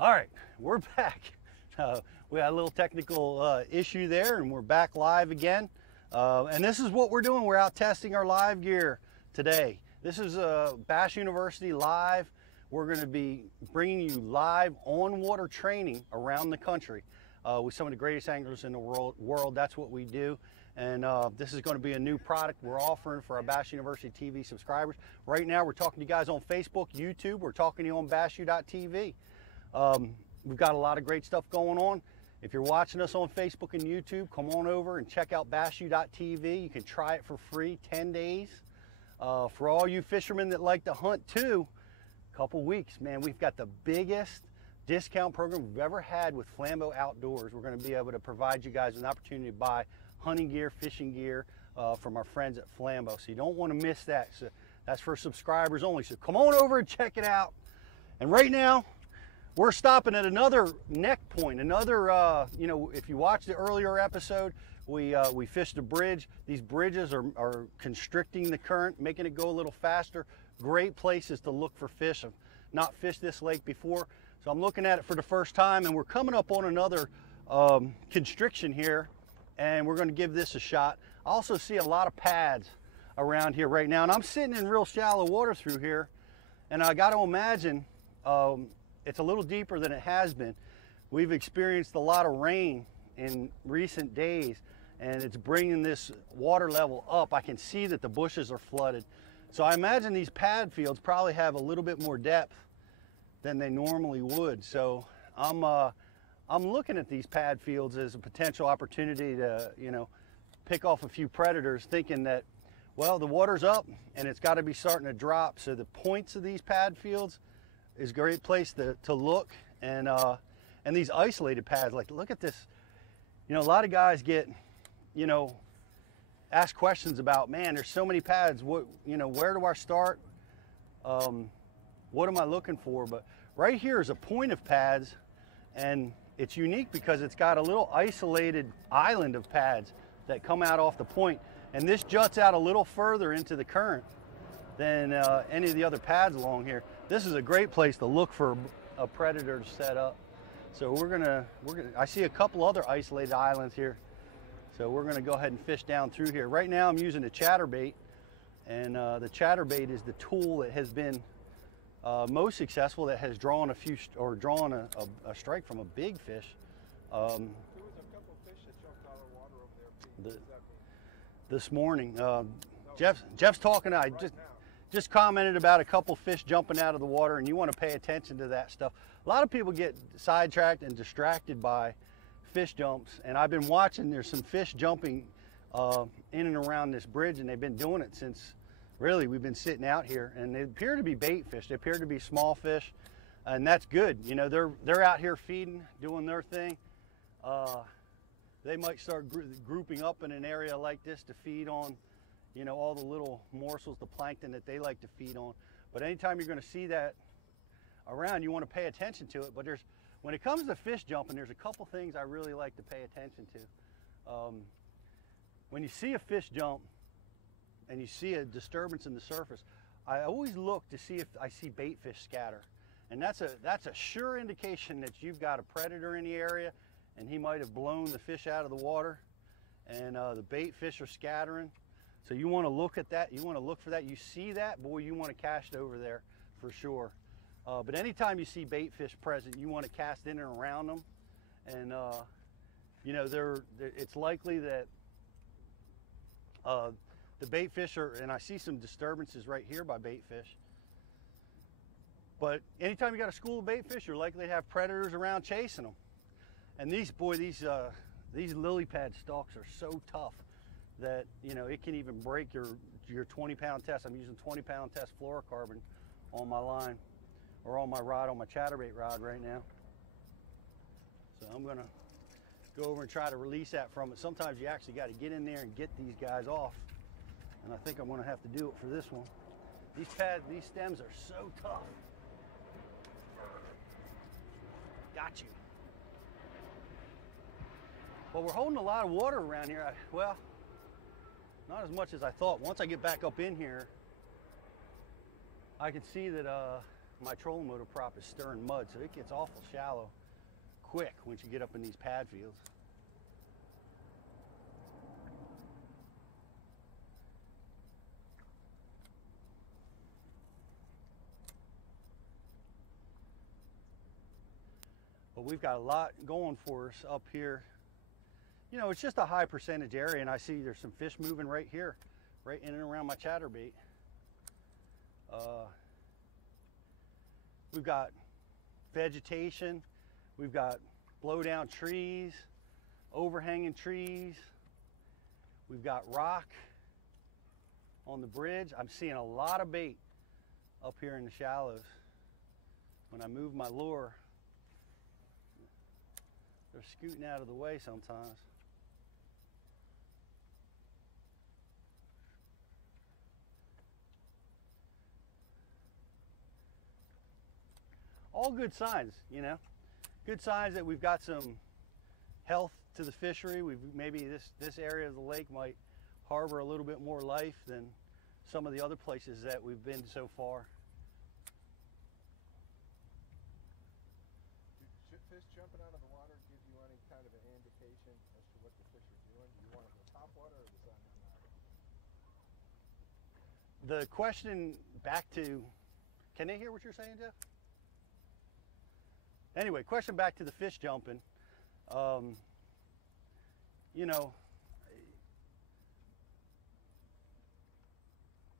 All right, we're back. We had a little technical issue there, and we're back live again. And this is what we're doing. We're out testing our live gear today. This is Bass University Live. We're going to be bringing you live on-water training around the country with some of the greatest anglers in the world. That's what we do. And this is going to be a new product we're offering for our Bass University TV subscribers. Right now, we're talking to you guys on Facebook, YouTube. We're talking to you on bassu.tv. We've got a lot of great stuff going on. If you're watching us on Facebook and YouTube, come on over and check out bassu.tv. You can try it for free, 10 days. For all you fishermen that like to hunt too, a couple weeks, man, we've got the biggest discount program we've ever had with Flambeau Outdoors. We're going to be able to provide you guys an opportunity to buy hunting gear, fishing gear from our friends at Flambeau. So you don't want to miss that. So that's for subscribers only. So come on over and check it out. And right now, we're stopping at another neck point, another, you know, if you watched the earlier episode, we fished a bridge. These bridges are constricting the current, making it go a little faster. Great places to look for fish. I've not fished this lake before, so I'm looking at it for the first time, and we're coming up on another constriction here, and we're going to give this a shot. I also see a lot of pads around here right now, and I'm sitting in real shallow water through here, and I got to imagine it's a little deeper than it has been. We've experienced a lot of rain in recent days, and it's bringing this water level up. I can see that the bushes are flooded. So I imagine these pad fields probably have a little bit more depth than they normally would. So I'm looking at these pad fields as a potential opportunity to, you know, pick off a few predators, thinking that, well, the water's up and it's got to be starting to drop. So the points of these pad fields is a great place to look, and these isolated pads, like, look at this. You know, a lot of guys get, you know, ask questions about, man, there's so many pads. What, you know, where do I start? What am I looking for? But right here is a point of pads, and it's unique because it's got a little isolated island of pads that come out off the point, and this juts out a little further into the current than any of the other pads along here. This is a great place to look for a predator to set up. So we're gonna, I see a couple other isolated islands here. So we're gonna go ahead and fish down through here. Right now I'm using a chatterbait, and the chatterbait is the tool that has been most successful, that has drawn a few, or drawn a strike from a big fish. There was a couple fish that jumped out of the water over there. This morning. Jeff's talking, I just commented about a couple fish jumping out of the water, and you want to pay attention to that stuff. A lot of people get sidetracked and distracted by fish jumps, and I've been watching, there's some fish jumping in and around this bridge, and they've been doing it since, really, we've been sitting out here, and they appear to be bait fish. They appear to be small fish, and that's good. You know, they're out here feeding, doing their thing. They might start grouping up in an area like this to feed on, you know, all the little morsels, the plankton that they like to feed on. But anytime you're going to see that around, you want to pay attention to it. But when it comes to fish jumping, there's a couple things I really like to pay attention to. When you see a fish jump and you see a disturbance in the surface, I always look to see if I see bait fish scatter. And that's a sure indication that you've got a predator in the area, and he might have blown the fish out of the water, and the bait fish are scattering. So you want to look at that. You want to look for that. You see that, boy, you want to cast over there for sure. But anytime you see bait fish present, you want to cast in and around them. And, you know, it's likely that the bait fish are, and I see some disturbances right here by bait fish. But anytime you got a school of bait fish, you're likely to have predators around chasing them. And these lily pad stalks are so tough that, you know, it can even break your 20-pound test. I'm using 20-pound test fluorocarbon on my line, or on my rod, on my chatterbait rod right now. So I'm gonna go over and try to release that from it. Sometimes you actually got to get in there and get these guys off, and I think I'm gonna have to do it for this one. These stems are so tough. Got you. Well, we're holding a lot of water around here. Well, not as much as I thought. Once I get back up in here, I can see that my trolling motor prop is stirring mud, so it gets awful shallow quick once you get up in these pad fields. But we've got a lot going for us up here. You know, it's just a high percentage area, and I see there's some fish moving right here, right in and around my chatterbait. We've got vegetation, we've got blow down trees, overhanging trees, we've got rock on the bridge. I'm seeing a lot of bait up here in the shallows. When I move my lure, they're scooting out of the way sometimes. All good signs, you know. Good signs that we've got some health to the fishery. Maybe this area of the lake might harbor a little bit more life than some of the other places that we've been so far. Do fish jumping out of the water give you any kind of an indication as to what the fish are doing? Do you want them to top water, or does that not matter? The question back to, can they hear what you're saying, Jeff? Anyway, question back to the fish jumping. You know,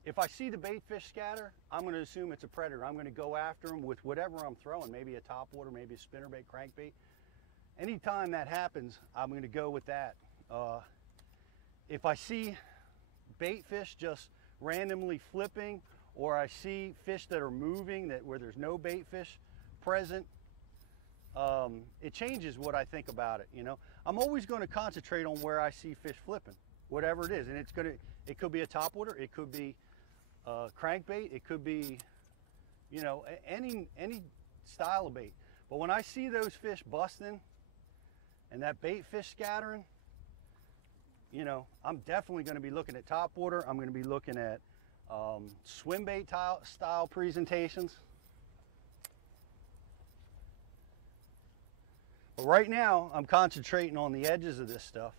if I see the bait fish scatter, I'm going to assume it's a predator. I'm going to go after them with whatever I'm throwing, maybe a topwater, maybe a spinnerbait, crankbait. Anytime that happens, I'm going to go with that. If I see bait fish just randomly flipping, or I see fish that are moving where there's no bait fish present, it changes what I think about it. You know, I'm always going to concentrate on where I see fish flipping, whatever it is, and it could be a topwater, it could be crankbait, it could be, you know, any style of bait. But when I see those fish busting and that bait fish scattering, you know, I'm definitely going to be looking at topwater. I'm going to be looking at swim bait style presentations. But right now, I'm concentrating on the edges of this stuff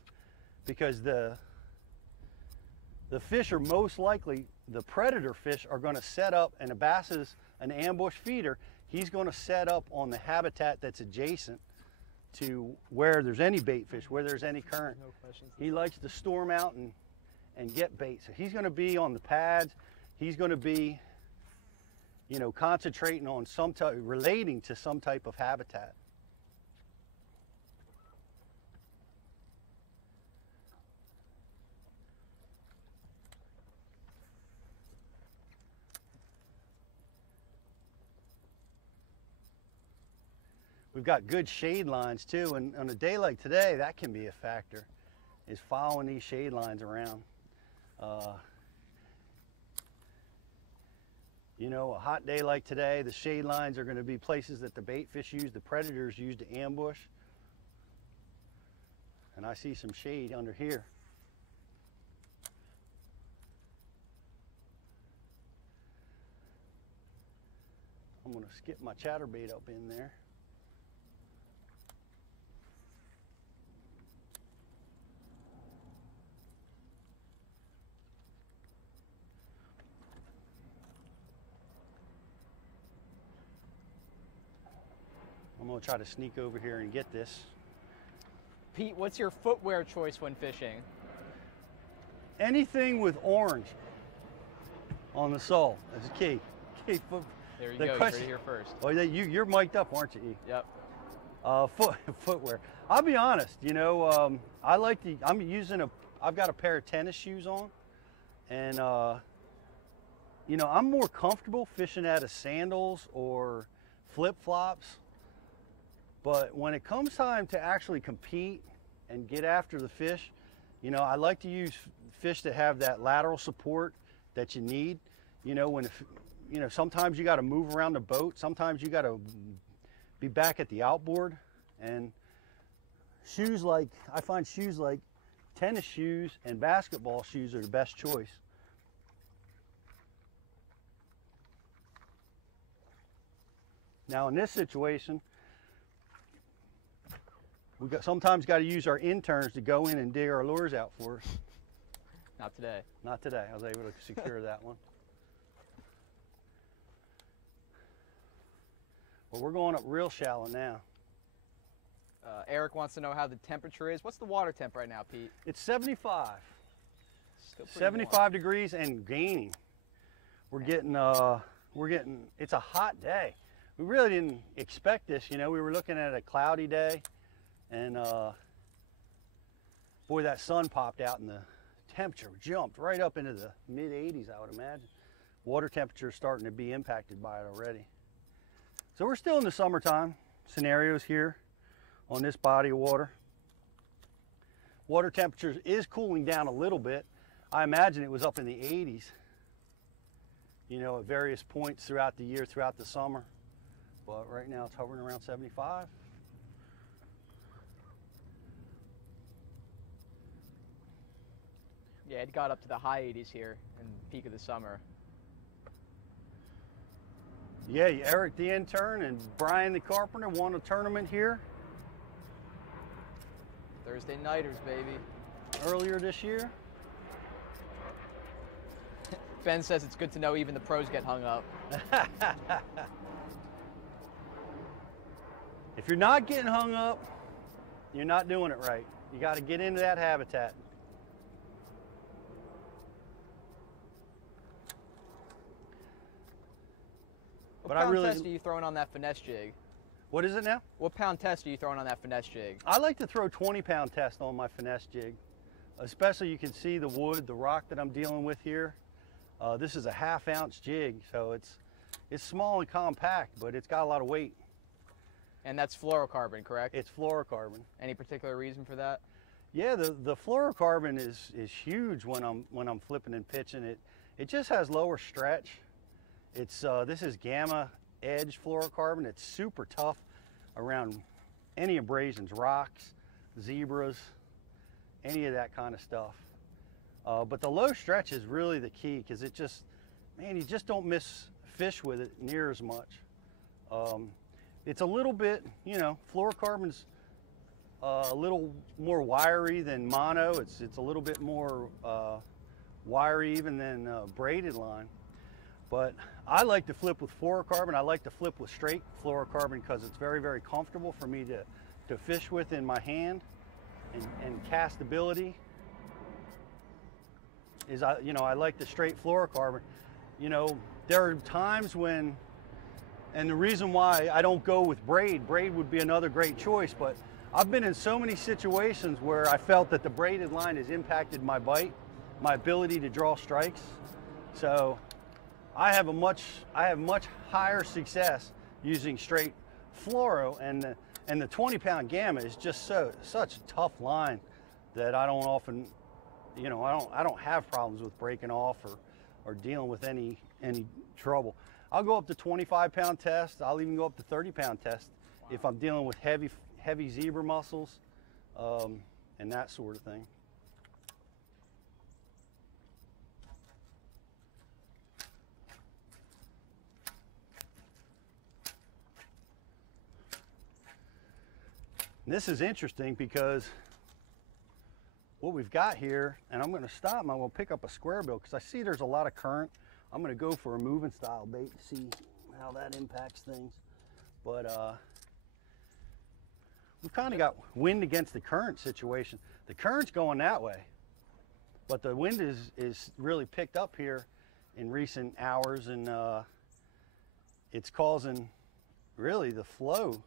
because the fish are most likely, the predator fish are going to set up, and a bass is an ambush feeder. He's going to set up on the habitat that's adjacent to where there's any bait fish, where there's any current. No questions. He likes to storm out and get bait. So he's going to be on the pads. He's going to be, you know, concentrating on some type, relating to some type of habitat. We've got good shade lines too, and on a day like today, that can be a factor, is following these shade lines around. You know, a hot day like today, the shade lines are going to be places that the bait fish use, the predators use to ambush. And I see some shade under here. I'm going to skip my chatterbait up in there. I'm going to try to sneak over here and get this. Pete, what's your footwear choice when fishing? Anything with orange on the sole is key. There you go. You heard it here first. Oh, you're mic'd up, aren't you, E? Yep. Footwear. I'll be honest. You know, I've got a pair of tennis shoes on, and you know, I'm more comfortable fishing out of sandals or flip-flops. But when it comes time to actually compete and get after the fish, you know, I like to use fish that have that lateral support that you need. You know, you know, sometimes you got to move around the boat. Sometimes you got to be back at the outboard. And shoes like, I find shoes like tennis shoes and basketball shoes are the best choice. Now in this situation, we sometimes got to use our interns to go in and dig our lures out for us. Not today. Not today. I was able to secure that one. Well, we're going up real shallow now. Eric wants to know how the temperature is. What's the water temp right now, Pete? It's 75. Still pretty 75 warm. degrees and gaining. We're getting, it's a hot day. We really didn't expect this, you know. We were looking at a cloudy day, and boy, that sun popped out and the temperature jumped right up into the mid 80s, I would imagine. Water temperature is starting to be impacted by it already. So we're still in the summertime scenarios here on this body of water. Water temperature is cooling down a little bit. I imagine it was up in the 80s, you know, at various points throughout the year, throughout the summer. But right now it's hovering around 75. Yeah, it got up to the high 80s here in the peak of the summer. Yeah, Eric the intern and Brian the carpenter won a tournament here Thursday nighters, baby. earlier this year. Ben says it's good to know even the pros get hung up. If you're not getting hung up, you're not doing it right. You got to get into that habitat. What pound test are you throwing on that finesse jig? What is it now? What pound test are you throwing on that finesse jig? I like to throw 20-pound test on my finesse jig. Especially you can see the wood, the rock that I'm dealing with here. This is a 1/2 ounce jig, so it's small and compact, but it's got a lot of weight. And that's fluorocarbon, correct? It's fluorocarbon. Any particular reason for that? Yeah, the fluorocarbon is huge when I'm flipping and pitching it. It just has lower stretch. It's this is gamma edge fluorocarbon. It's super tough around any abrasions, rocks, zebras, any of that kind of stuff. But the low stretch is really the key, because it just, man, you just don't miss fish with it near as much. It's a little bit, you know, fluorocarbon's a little more wiry than mono. It's a little bit more wiry even than braided line. But I like to flip with fluorocarbon. I like to flip with straight fluorocarbon because it's very, very comfortable for me to fish with in my hand, and castability is, you know, I like the straight fluorocarbon. You know, there are times when, and the reason why I don't go with braid would be another great choice, but I've been in so many situations where I felt that the braided line has impacted my bite, my ability to draw strikes. So I have much higher success using straight fluoro, and the 20-pound gamma is just such a tough line that I don't often, you know, I don't have problems with breaking off or dealing with any trouble. I'll go up to 25-pound test. I'll even go up to 30-pound test if I'm dealing with heavy zebra mussels and that sort of thing. And this is interesting because what we've got here, and I'm going to stop and I'm going to pick up a square bill because I see there's a lot of current. I'm going to go for a moving style bait to see how that impacts things. But we've kind of got wind against the current situation. The current's going that way, but the wind is really picked up here in recent hours, and it's causing really the flow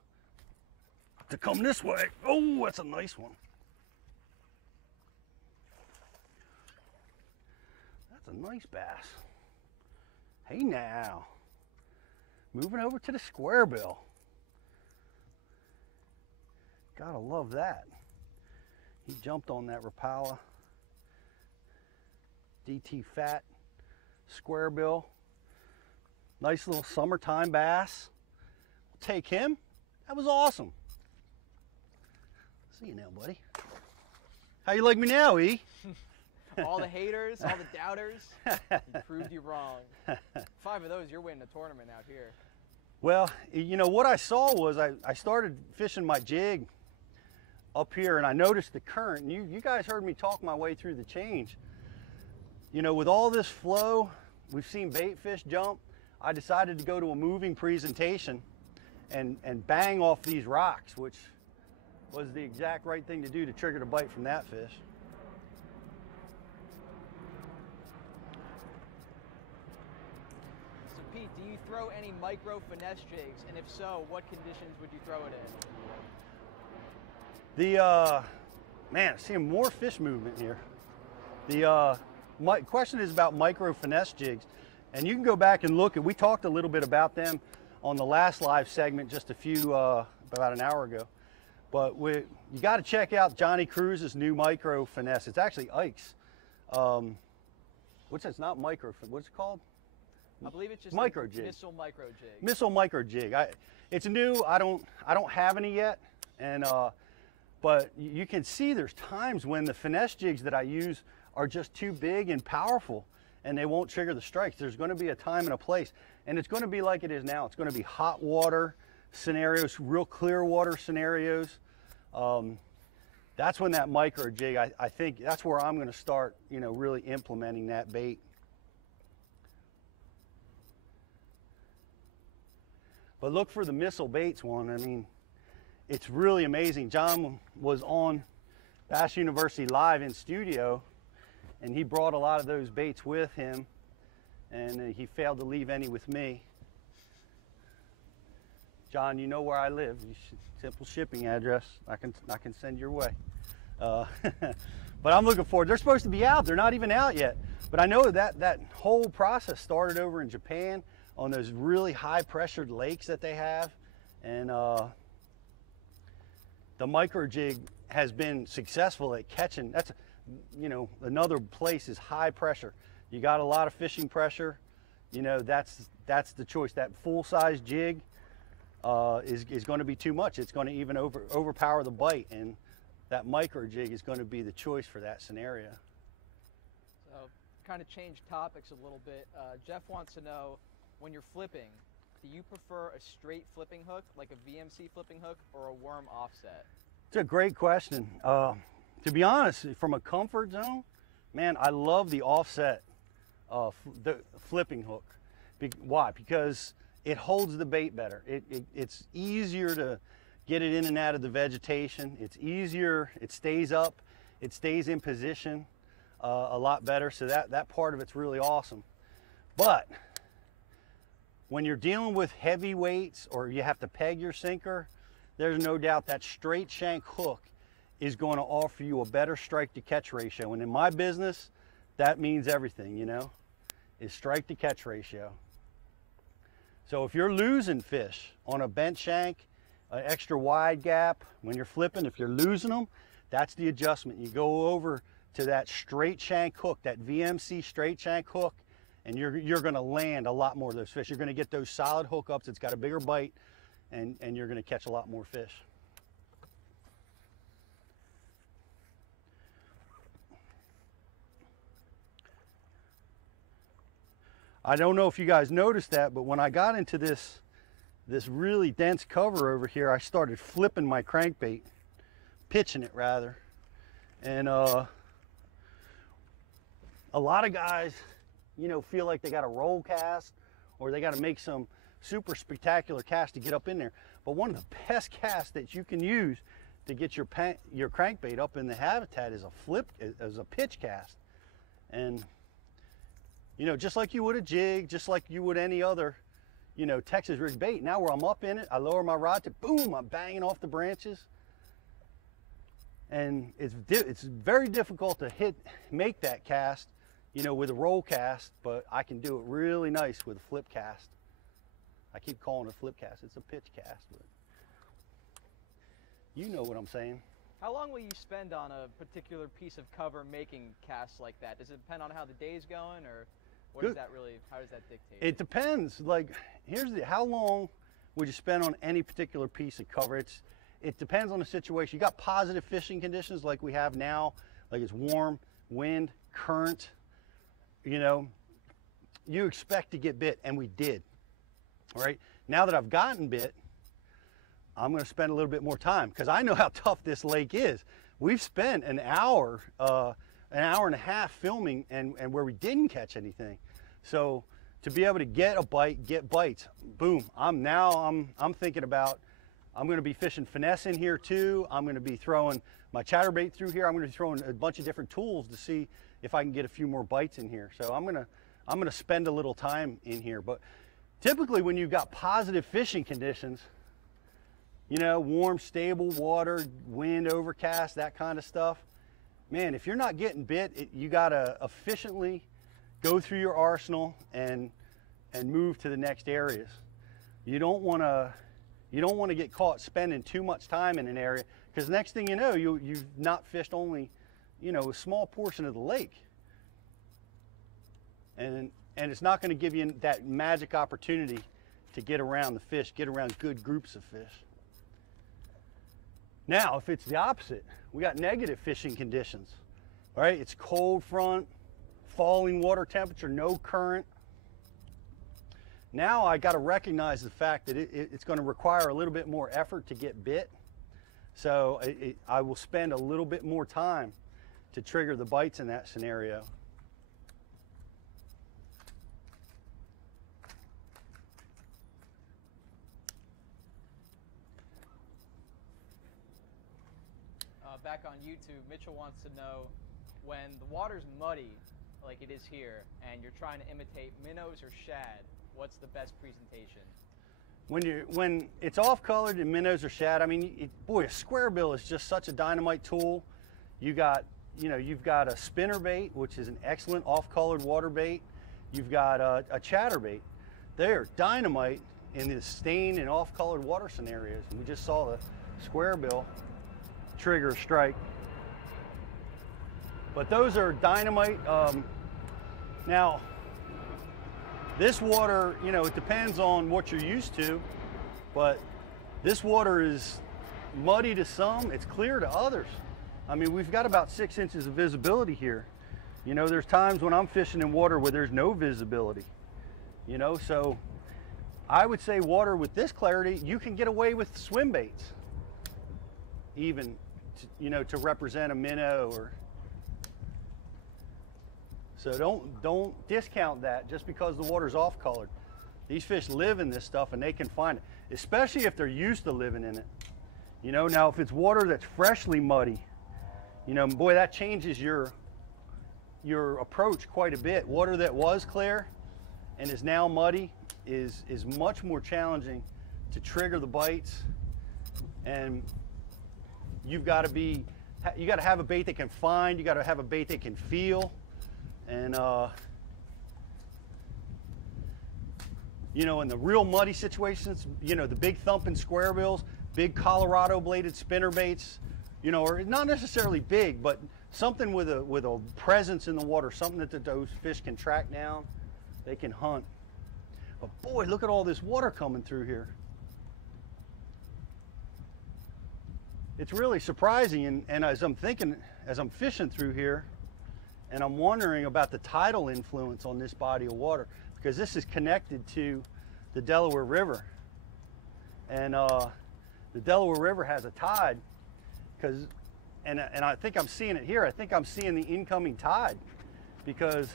to come this way. Oh, that's a nice one. That's a nice bass. Hey now, moving over to the square bill. Gotta love that. He jumped on that Rapala DT Fat square bill. Nice little summertime bass. We'll take him. That was awesome. See you now, buddy. How you like me now, E? All the haters, all the doubters, you proved you wrong. 5 of those, you're winning a tournament out here. Well, you know, what I saw was I started fishing my jig up here and I noticed the current. And you guys heard me talk my way through the change. You know, with all this flow, we've seen bait fish jump. I decided to go to a moving presentation and bang off these rocks, which was the exact right thing to do to trigger the bite from that fish. So Pete, do you throw any micro finesse jigs? And if so, what conditions would you throw it in? Man, seeing more fish movement here. My question is about micro finesse jigs, and you can go back and look at, we talked a little bit about them on the last live segment just about an hour ago. But you got to check out Johnny Cruz's new micro finesse. It's actually Ike's. It's not micro, what's it called? I believe it's just micro jig. Missile micro jig. Missile micro jig. It's new. I don't have any yet, and but you can see there's times when the finesse jigs that I use are just too big and powerful, and they won't trigger the strikes. There's going to be a time and a place, and it's going to be like it is now. It's going to be hot water scenarios, real clear water scenarios. That's when that micro jig, I think that's where I'm going to start, you know, really implementing that bait. But look for the missile baits one. I mean, it's really amazing. John was on Bass University Live in studio, and he brought a lot of those baits with him, and he failed to leave any with me. John, you know where I live. Simple shipping address. I can send your way. But I'm looking forward. They're supposed to be out. They're not even out yet. But I know that whole process started over in Japan on those really high pressured lakes that they have, and the micro jig has been successful at catching. That's, you know, another place is high pressure. You got a lot of fishing pressure. You know, that's the choice. That full size jig is going to be too much. It's going to even overpower the bite, and that micro jig is going to be the choice for that scenario. So, kind of change topics a little bit. Jeff wants to know, when you're flipping, do you prefer a straight flipping hook, like a VMC flipping hook, or a worm offset? It's a great question. To be honest, from a comfort zone, man, I love the offset the flipping hook. Why? Because it holds the bait better. It's easier to get it in and out of the vegetation. It's easier, it stays up, it stays in position a lot better. So that part of it's really awesome. But when you're dealing with heavy weights or you have to peg your sinker, there's no doubt that straight shank hook is going to offer you a better strike to catch ratio. And in my business, that means everything, you know, is strike to catch ratio. So if you're losing fish on a bent shank, an extra wide gap, when you're flipping, if you're losing them, that's the adjustment. You go over to that straight shank hook, that VMC straight shank hook, and you're going to land a lot more of those fish. You're going to get those solid hookups. It's got a bigger bite, and you're going to catch a lot more fish. I don't know if you guys noticed that, but when I got into this really dense cover over here, I started flipping my crankbait, pitching it rather. And a lot of guys, you know, feel like they got to roll cast or they got to make some super spectacular cast to get up in there. But one of the best casts that you can use to get your crankbait up in the habitat is a pitch cast. And you know, just like you would a jig, just like you would any other, you know, Texas rig bait. Now where I'm up in it, I lower my rod tip, boom, I'm banging off the branches. And it's very difficult to make that cast, you know, with a roll cast, but I can do it really nice with a flip cast. I keep calling it a flip cast. It's a pitch cast, but you know what I'm saying. How long will you spend on a particular piece of cover making casts like that? Does it depend on how the day's going, or what does that really, how does that dictate? It depends. Like, how long would you spend on any particular piece of cover? It depends on the situation. You got positive fishing conditions like we have now, like it's warm, wind, current, you know, you expect to get bit, and we did. All right, now that I've gotten bit, I'm going to spend a little bit more time because I know how tough this lake is. We've spent an hour and a half filming and where we didn't catch anything. So to be able to get a bite, get bites, boom, I'm thinking about, I'm going to be fishing finesse in here too. I'm going to be throwing my chatterbait through here. I'm going to be throwing a bunch of different tools to see if I can get a few more bites in here. So I'm going to spend a little time in here. But typically when you've got positive fishing conditions, you know, warm, stable water, wind, overcast, that kind of stuff, man, if you're not getting bit, you got to efficiently go through your arsenal and move to the next areas. You don't want to get caught spending too much time in an area, because next thing you know, you've not fished only, you know, a small portion of the lake. And it's not going to give you that magic opportunity to get around the fish, get around good groups of fish. Now, if it's the opposite, we got negative fishing conditions, all right? It's cold front, falling water temperature, no current. Now I got to recognize the fact that it's going to require a little bit more effort to get bit. So I will spend a little bit more time to trigger the bites in that scenario. Back on YouTube, Mitchell wants to know, when the water's muddy, like it is here, and you're trying to imitate minnows or shad, what's the best presentation? When it's off-colored in minnows or shad, I mean, boy, a square bill is just such a dynamite tool. You've got a spinnerbait, which is an excellent off-colored water bait. You've got a chatterbait. They're dynamite in the stained and off-colored water scenarios. And we just saw the square bill trigger a strike. But those are dynamite. Now, this water, you know, it depends on what you're used to, but this water is muddy to some, it's clear to others. I mean, we've got about 6 inches of visibility here. You know, there's times when I'm fishing in water where there's no visibility, you know, so I would say water with this clarity, you can get away with swim baits, even, you know, to represent a minnow. Or so don't discount that just because the water's off colored. These fish live in this stuff and they can find it, especially if they're used to living in it. You know, now if it's water that's freshly muddy, you know, boy, that changes your approach quite a bit. Water that was clear and is now muddy is much more challenging to trigger the bites, and you got to have a bait that can find, you got to have a bait that can feel. And you know, in the real muddy situations, you know, the big thumping square bills, big Colorado bladed spinner baits, you know, or not necessarily big, but something with a presence in the water, something that those fish can track down, they can hunt. But boy, look at all this water coming through here. It's really surprising, and as I'm fishing through here, and I'm wondering about the tidal influence on this body of water, because this is connected to the Delaware River. And the Delaware River has a tide, and I think I'm seeing it here. I think I'm seeing the incoming tide, because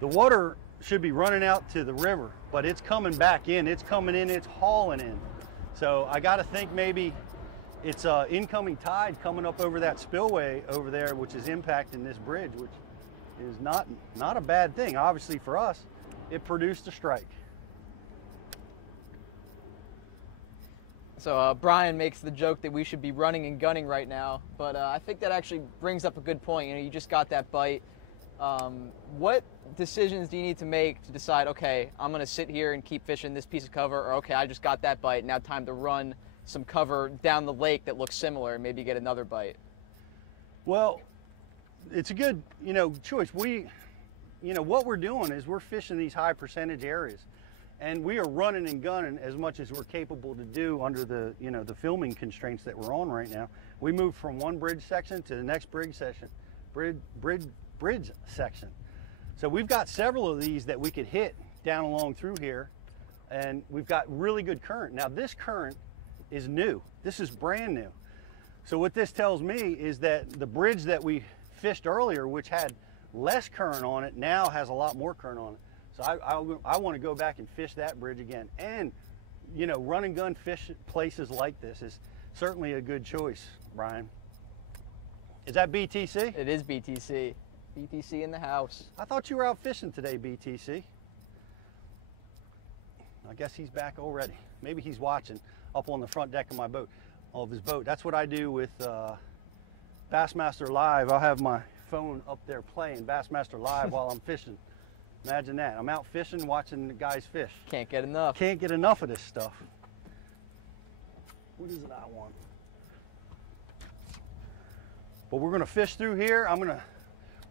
the water should be running out to the river, but it's coming back in, it's coming in, it's hauling in. So I got to think maybe it's incoming tide coming up over that spillway over there, which is impacting this bridge, which is not a bad thing. Obviously for us, it produced a strike. So Brian makes the joke that we should be running and gunning right now, but I think that actually brings up a good point. You know, you just got that bite. What decisions do you need to make to decide, okay, I'm going to sit here and keep fishing this piece of cover, or okay, I just got that bite, now time to run some cover down the lake that looks similar and maybe get another bite? Well, it's a good, you know, choice. You know, what we're doing is we're fishing these high percentage areas, and we are running and gunning as much as we're capable to do under the, you know, the filming constraints that we're on right now. We moved from one bridge section to the next bridge section. So we've got several of these that we could hit down along through here and we've got really good current. Now this current is new. This is brand new. So what this tells me is that the bridge that we fished earlier, which had less current on it, now has a lot more current on it. So I want to go back and fish that bridge again. And, you know, run and gun fish places like this is certainly a good choice, Brian. Is that BTC? It is BTC. BTC in the house. I thought you were out fishing today, BTC. I guess he's back already. Maybe he's watching up on the front deck of my boat, of his boat. That's what I do with Bassmaster Live. I'll have my phone up there playing Bassmaster Live while I'm fishing. Imagine that. I'm out fishing, watching the guys fish. Can't get enough. Can't get enough of this stuff. What is it I want? But we're gonna fish through here. I'm gonna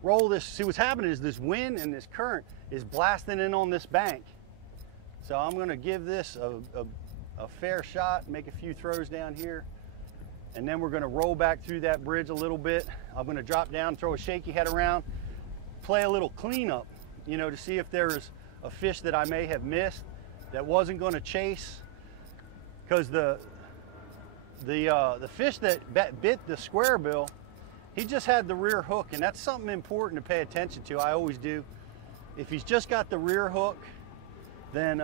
roll this. See what's happening is this wind and this current is blasting in on this bank. So I'm gonna give this a fair shot, make a few throws down here, and then we're gonna roll back through that bridge a little bit. I'm gonna drop down, throw a shaky head around, play a little cleanup, you know, to see if there's a fish that I may have missed that wasn't gonna chase. Because the fish that bit the square bill, he just had the rear hook, and that's something important to pay attention to. I always do. If he's just got the rear hook, then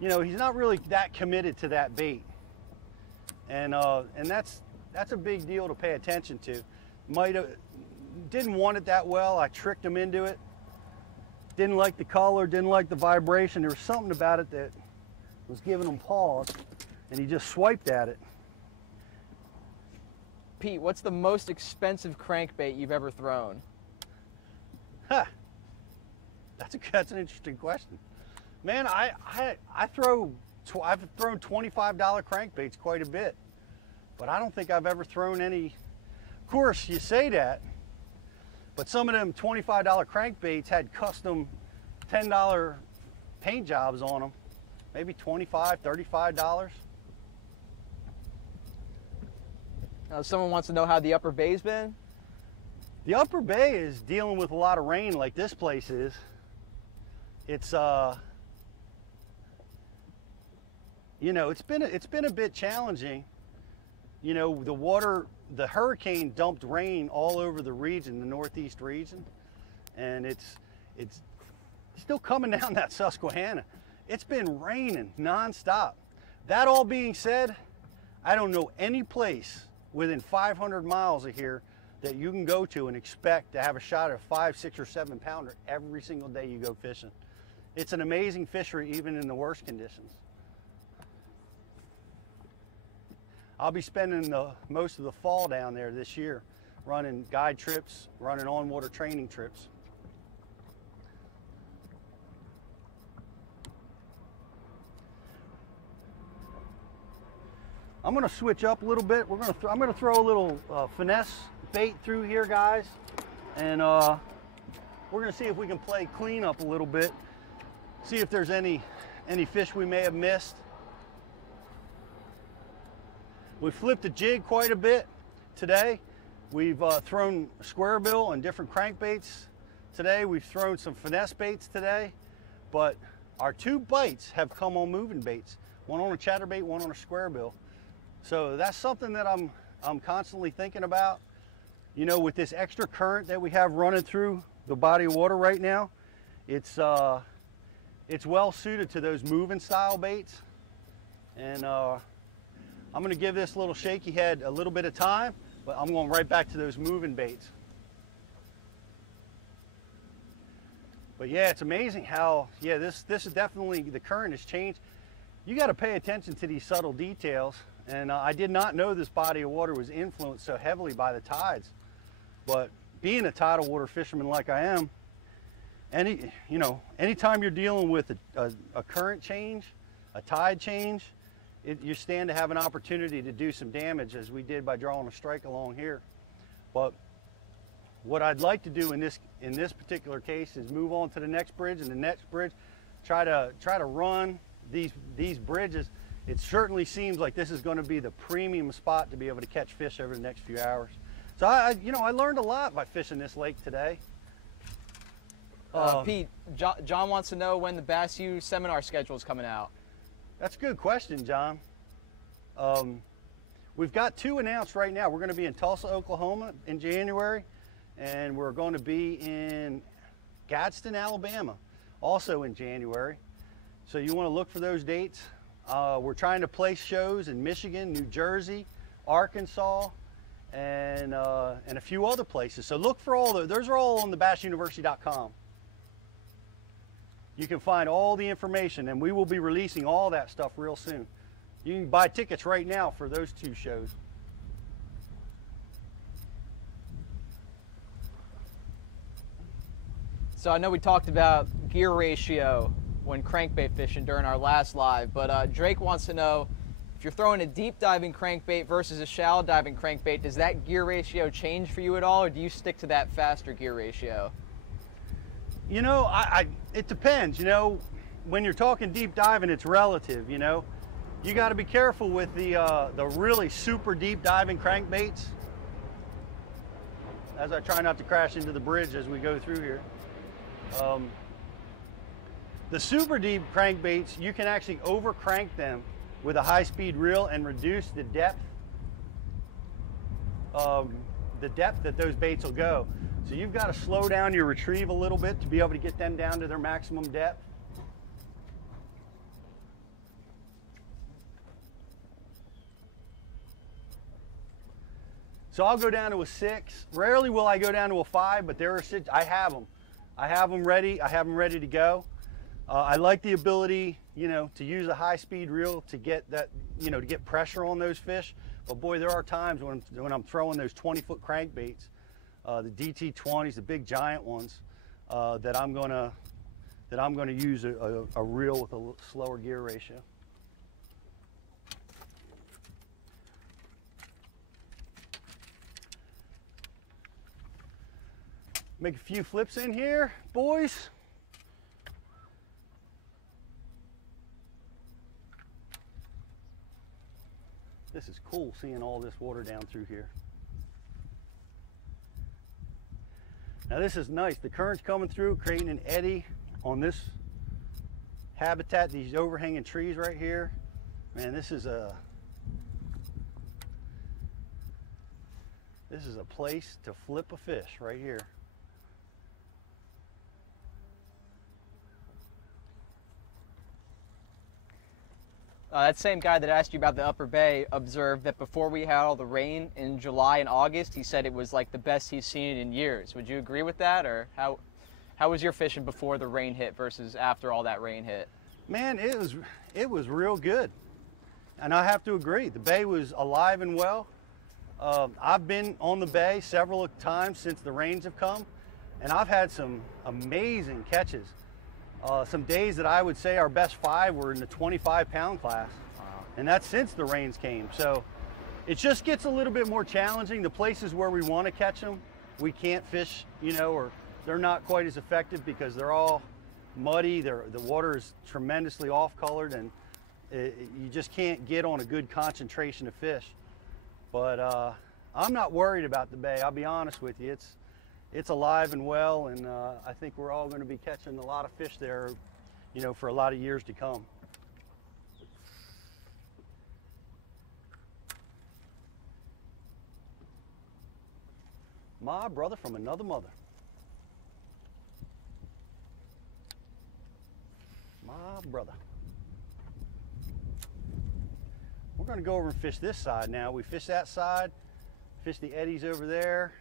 you know, he's not really that committed to that bait, and that's a big deal to pay attention to. Didn't want it that well. I tricked him into it. Didn't like the color, didn't like the vibration. There was something about it that was giving him pause, and he just swiped at it. Pete, what's the most expensive crankbait you've ever thrown? Huh. That's an interesting question. Man, I've thrown $25 crankbaits quite a bit, but I don't think I've ever thrown any. Of course, you say that, but some of them $25 crankbaits had custom $10 paint jobs on them, maybe $25, $35. Now, someone wants to know how the Upper Bay's been. The Upper Bay is dealing with a lot of rain like this place is. It's you know, it's been a bit challenging. You know, the hurricane dumped rain all over the region, the northeast region, and it's still coming down that Susquehanna. It's been raining nonstop. That all being said, I don't know any place within 500 miles of here that you can go to and expect to have a shot at a 5, 6, or 7 pounder every single day you go fishing. It's an amazing fishery even in the worst conditions. I'll be spending most of the fall down there this year, running guide trips, running on-water training trips. I'm going to switch up a little bit. I'm going to throw a little finesse bait through here, guys, and we're going to see if we can play clean up a little bit, see if there's any fish we may have missed. We flipped the jig quite a bit today. We've thrown square bill and different crankbaits today. We've thrown some finesse baits today, but our 2 bites have come on moving baits. One on a chatterbait, one on a square bill. So that's something that I'm constantly thinking about. You know, with this extra current that we have running through the body of water right now, it's well suited to those moving style baits. And I'm going to give this little shaky head a little bit of time, but I'm going right back to those moving baits. But yeah, it's amazing how, yeah, this is definitely, the current has changed. You got to pay attention to these subtle details. And I did not know this body of water was influenced so heavily by the tides. But being a tidal water fisherman like I am, anytime you're dealing with a current change, a tide change, you stand to have an opportunity to do some damage, as we did by drawing a strike along here. But what I'd like to do in this particular case is move on to the next bridge, and the next bridge, try to run these bridges. It certainly seems like this is going to be the premium spot to be able to catch fish over the next few hours. So I learned a lot by fishing this lake today. Pete, John wants to know when the Bass U seminar schedule is coming out. That's a good question, John. We've got 2 announced right now. We're going to be in Tulsa, Oklahoma in January, and we're going to be in Gadsden, Alabama, also in January. So you want to look for those dates. We're trying to place shows in Michigan, New Jersey, Arkansas, and a few other places. So look for all those are all on the bassuniversity.com. You can find all the information, and we will be releasing all that stuff real soon. You can buy tickets right now for those 2 shows. So I know we talked about gear ratio when crankbait fishing during our last live, but Drake wants to know, if you're throwing a deep diving crankbait versus a shallow diving crankbait, does that gear ratio change for you at all, or do you stick to that faster gear ratio? You know, it depends. You know, when you're talking deep diving, it's relative. You know, you got to be careful with the really super deep diving crankbaits. As I try not to crash into the bridge as we go through here. The super deep crankbaits, you can actually over crank them with a high-speed reel and reduce the depth that those baits will go. So you've got to slow down your retrieve a little bit to be able to get them down to their maximum depth. So I'll go down to a 6. Rarely will I go down to a 5, but there are 6. I have them. I have them ready. I have them ready to go. I like the ability, you know, to use a high-speed reel to get that, you know, to get pressure on those fish. But boy, there are times when I'm throwing those 20-foot crankbaits, the DT20s, the big giant ones, that I'm gonna use a reel with a slower gear ratio. Make a few flips in here, boys. This is cool, seeing all this water down through here. Now this is nice. The current's coming through, creating an eddy on this habitat, these overhanging trees right here. Man, this is a place to flip a fish right here. That same guy that asked you about the Upper Bay observed that before we had all the rain in July and August, he said it was like the best he's seen it in years. Would you agree with that, or how was your fishing before the rain hit versus after all that rain hit? Man, it was real good, and I have to agree. The bay was alive and well. I've been on the bay several times since the rains have come, and I've had some amazing catches. Some days that I would say our best 5 were in the 25-pound class. Wow. And that's since the rains came. So it just gets a little bit more challenging. The places where we want to catch them, we can't fish, you know, or they're not quite as effective because they're all muddy. The water is tremendously off-colored, and you just can't get on a good concentration of fish. But I'm not worried about the bay. I'll be honest with you. It's alive and well, and I think we're all going to be catching a lot of fish there, you know, for a lot of years to come. My brother from another mother. My brother. We're going to go over and fish this side now. We fish that side, fish the eddies over there.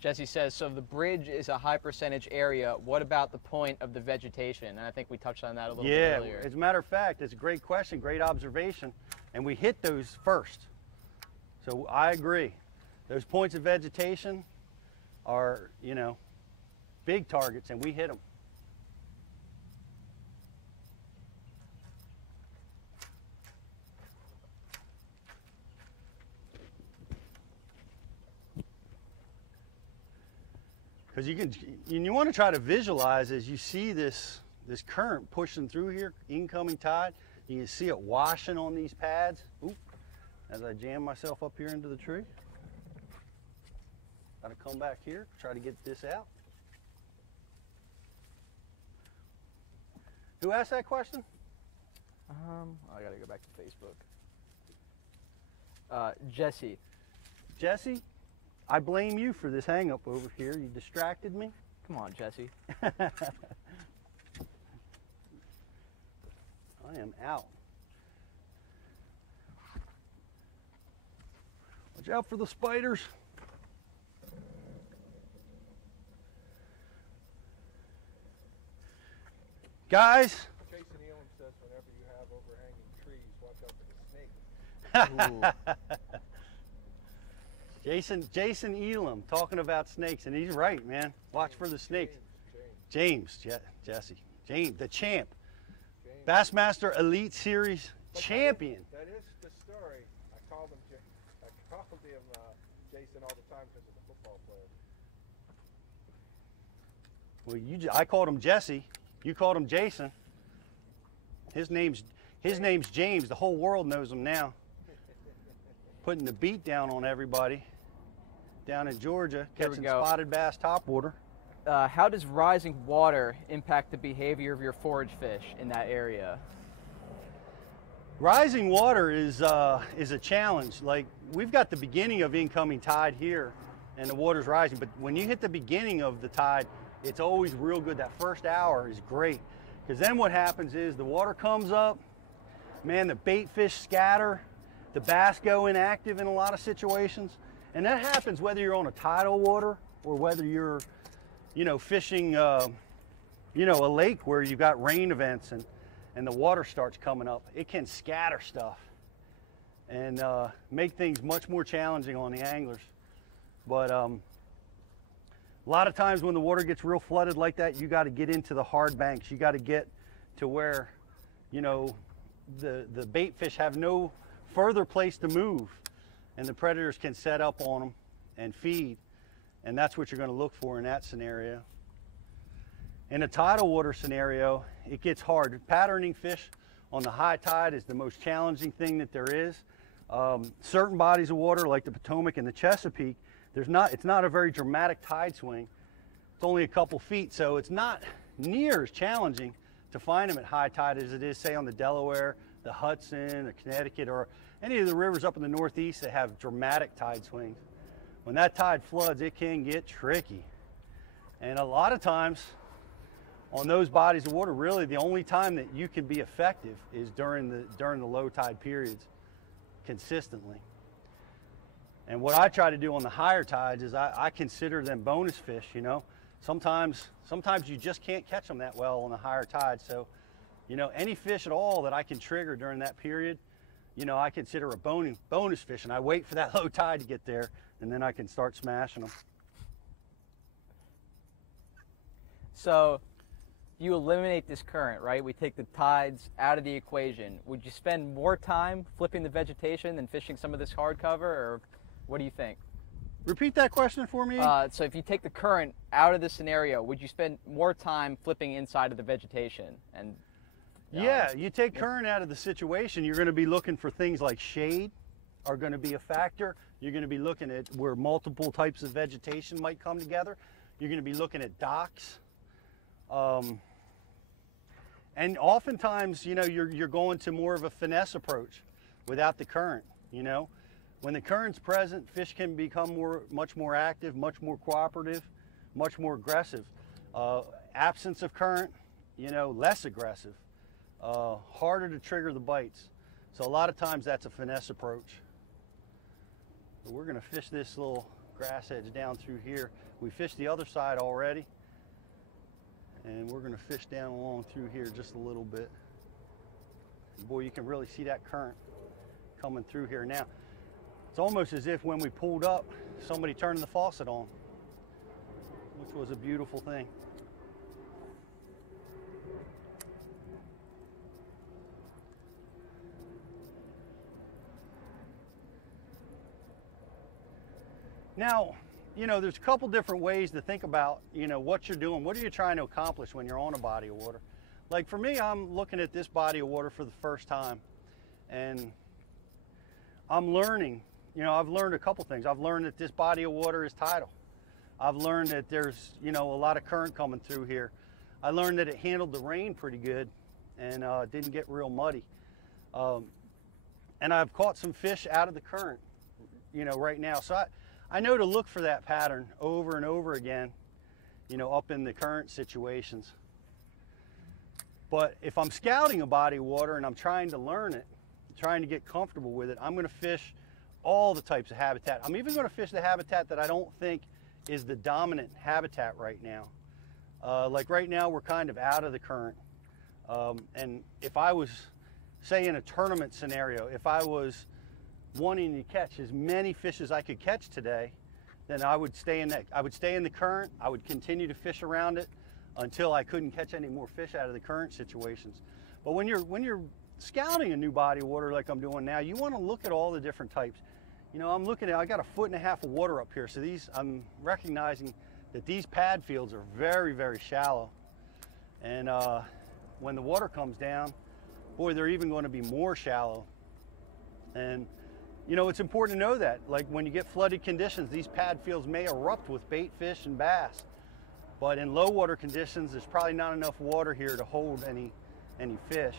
Jesse says, so the bridge is a high percentage area. What about the point of the vegetation? And I think we touched on that a little bit earlier. Yeah, as a matter of fact, it's a great question, great observation. And we hit those first. So I agree. Those points of vegetation are, you know, big targets, and we hit them. Because you want to try to visualize as you see this current pushing through here, incoming tide. You can see it washing on these pads. Oop, as I jam myself up here into the tree. Got to come back here, try to get this out. Who asked that question? I gotta go back to Facebook. Jesse. Jesse, I blame you for this hang up over here. You distracted me. Come on, Jesse. I am out. Watch out for the spiders. Guys. Jason Elam says whenever you have overhanging trees, watch out for the snake. Jason Elam talking about snakes, and he's right, man. Watch for the snakes. Jesse, James, the champ, Bassmaster Elite Series champion. That is the story. I called him Jason all the time because of the football player. Well, I called him Jesse. You called him Jason. His name's James. The whole world knows him now. Putting the beat down on everybody down in Georgia, catching spotted bass topwater. How does rising water impact the behavior of your forage fish in that area? Rising water is a challenge. Like, we've got the beginning of incoming tide here and the water's rising, but when you hit the beginning of the tide, it's always real good. That first hour is great, because then what happens is the water comes up, man, the bait fish scatter, the bass go inactive in a lot of situations, and that happens whether you're on a tidal water or whether you're, fishing, a lake where you've got rain events and the water starts coming up. It can scatter stuff and make things much more challenging on the anglers. But a lot of times when the water gets real flooded like that, you got to get into the hard banks. You got to get to where, the bait fish have no further place to move, and the predators can set up on them and feed. And that's what you're going to look for in that scenario. In a tidal water scenario, it gets hard. Patterning fish on the high tide is the most challenging thing that there is. Certain bodies of water like the Potomac and the Chesapeake, it's not a very dramatic tide swing. It's only a couple feet, so it's not near as challenging to find them at high tide as it is, say, on the Delaware, the Hudson, or Connecticut, or any of the rivers up in the Northeast that have dramatic tide swings. When that tide floods, it can get tricky. And a lot of times on those bodies of water, really the only time that you can be effective is during the low tide periods consistently. And what I try to do on the higher tides is I consider them bonus fish, Sometimes you just can't catch them that well on the higher tide. So, any fish at all that I can trigger during that period, I consider a bonus fish, and I wait for that low tide to get there, and then I can start smashing them. So you eliminate this current, right? We take the tides out of the equation. Would you spend more time flipping the vegetation than fishing some of this hardcover, or what do you think? Repeat that question for me. So if you take the current out of the scenario, would you spend more time flipping inside of the vegetation? And yeah, you take current out of the situation, you're going to be looking for things like shade are going to be a factor. You're going to be looking at where multiple types of vegetation might come together. You're going to be looking at docks. And oftentimes, you're going to more of a finesse approach without the current, When the current's present, fish can become much more active, much more cooperative, much more aggressive. Absence of current, less aggressive, harder to trigger the bites. So a lot of times that's a finesse approach. But we're gonna fish this little grass edge down through here. We fished the other side already, and we're gonna fish down along through here just a little bit. And boy, you can really see that current coming through here now. It's almost as if when we pulled up, somebody turned the faucet on, which was a beautiful thing. Now, there's a couple different ways to think about, what you're doing. What are you trying to accomplish when you're on a body of water? Like for me, I'm looking at this body of water for the first time, and I'm learning. I've learned a couple things. I've learned that this body of water is tidal. I've learned that there's, a lot of current coming through here. I learned that it handled the rain pretty good. and didn't get real muddy. And I've caught some fish out of the current, you know, right now. So I know to look for that pattern over and over again, you know, up in the current situations. But if I'm scouting a body of water and I'm trying to learn it, trying to get comfortable with it, I'm going to fish all the types of habitat. I'm even going to fish the habitat that I don't think is the dominant habitat right now. Like right now, we're kind of out of the current. And if I was, say in a tournament scenario, if I was wanting to catch as many fish as I could catch today, then I would stay in that. I would stay in the current. I would continue to fish around it until I couldn't catch any more fish out of the current situations. But when you're scouting a new body of water like I'm doing now, you want to look at all the different types. You know, I'm looking at, I got 1.5 feet of water up here, so these, I'm recognizing that these pad fields are very, very shallow. And when the water comes down, boy, they're even going to be more shallow. And you know, it's important to know that, like when you get flooded conditions, these pad fields may erupt with bait fish and bass. But in low water conditions, there's probably not enough water here to hold any fish.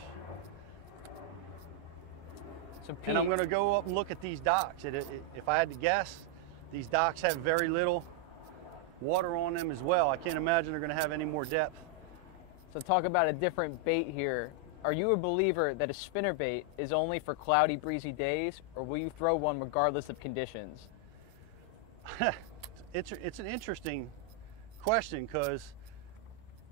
So Pete, and I'm going to go up and look at these docks. If I had to guess, these docks have very little water on them as well. I can't imagine they're going to have any more depth. so talk about a different bait here. Are you a believer that a spinnerbait is only for cloudy, breezy days, or will you throw one regardless of conditions? It's an interesting question because,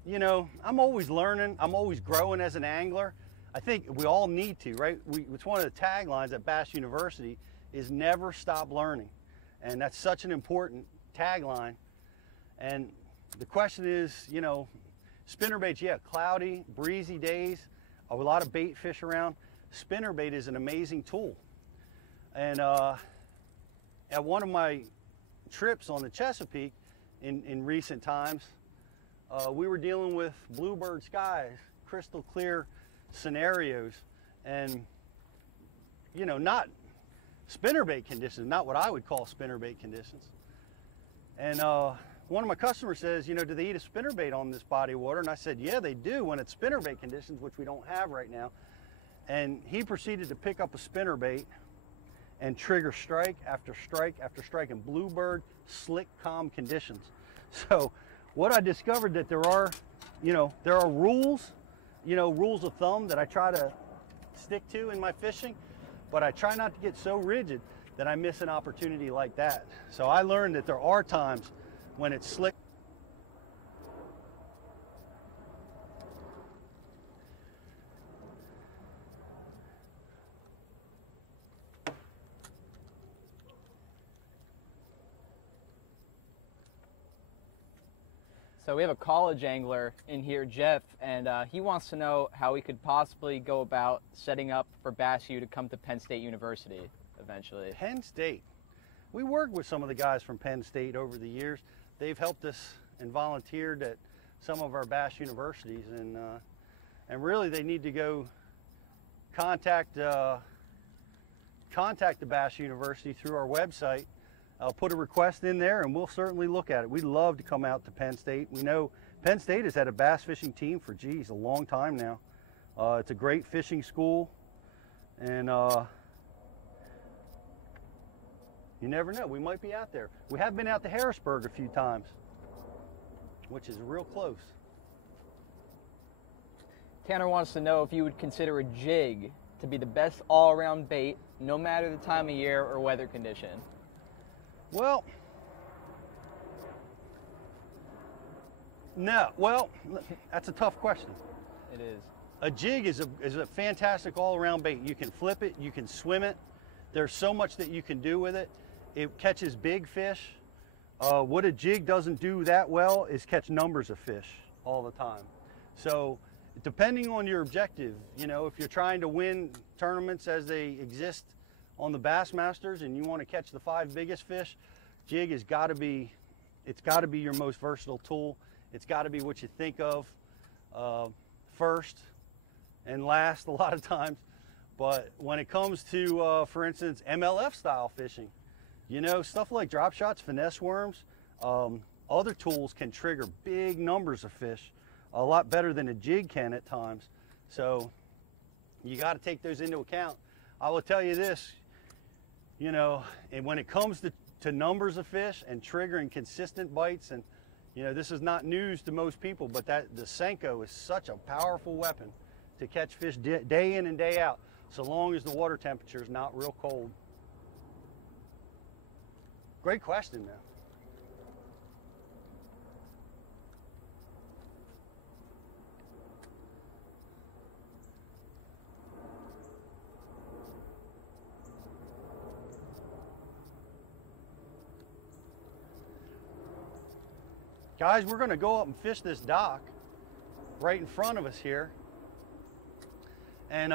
you know, I'm always learning. I'm always growing as an angler. I think we all need to, right? It's one of the taglines at Bass University is never stop learning. And that's such an important tagline. And the question is, you know, spinnerbaits, yeah, cloudy, breezy days, a lot of bait fish around. Spinnerbait is an amazing tool. And at one of my trips on the Chesapeake in recent times, we were dealing with bluebird skies, crystal clear scenarios, and you know, not spinnerbait conditions, not what I would call spinnerbait conditions. And one of my customers says, you know, do they eat a spinnerbait on this body of water? And I said, yeah, they do when it's spinnerbait conditions, which we don't have right now. And he proceeded to pick up a spinnerbait and trigger strike after strike after strike in bluebird, slick, calm conditions. So what I discovered that there are, you know, there are rules, you know, rules of thumb that I try to stick to in my fishing, but I try not to get so rigid that I miss an opportunity like that. So I learned that there are times when it's slick. So we have a college angler in here, Jeff, and he wants to know how we could possibly go about setting up for Bass U to come to Penn State University eventually. Penn State. We worked with some of the guys from Penn State over the years. They've helped us and volunteered at some of our Bass universities, and really they need to go contact the Bass University through our website. I'll put a request in there and we'll certainly look at it. We'd love to come out to Penn State. We know Penn State has had a bass fishing team for, geez, a long time now. It's a great fishing school, and you never know, we might be out there. We have been out to Harrisburg a few times, which is real close. Tanner wants to know if you would consider a jig to be the best all-around bait, no matter the time of year or weather condition. Well, no. Well, that's a tough question. It is. A jig is a fantastic all-around bait. You can flip it, you can swim it. There's so much that you can do with it. It catches big fish. What a jig doesn't do that well is catch numbers of fish all the time. So depending on your objective, you know, if you're trying to win tournaments as they exist on the Bassmasters and you want to catch the 5 biggest fish, jig has got to be, it's got to be your most versatile tool. It's got to be what you think of first and last a lot of times. But when it comes to, for instance, MLF style fishing, you know, stuff like drop shots, finesse worms, other tools can trigger big numbers of fish, a lot better than a jig can at times. So you got to take those into account. I will tell you this, you know, and when it comes to numbers of fish and triggering consistent bites, and you know, this is not news to most people, but that the Senko is such a powerful weapon to catch fish day in and day out, so long as the water temperature is not real cold. Great question, though. Guys, we're going to go up and fish this dock right in front of us here. And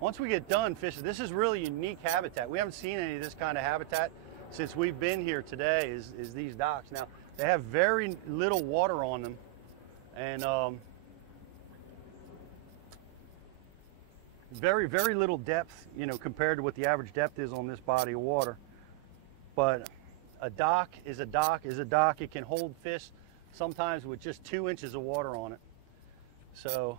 once we get done fishing, this is really unique habitat. We haven't seen any of this kind of habitat since we've been here today, is these docks. Now, they have very little water on them. And very, very little depth, you know, compared to what the average depth is on this body of water. But a dock is a dock is a dock. It can hold fish sometimes with just 2 inches of water on it. So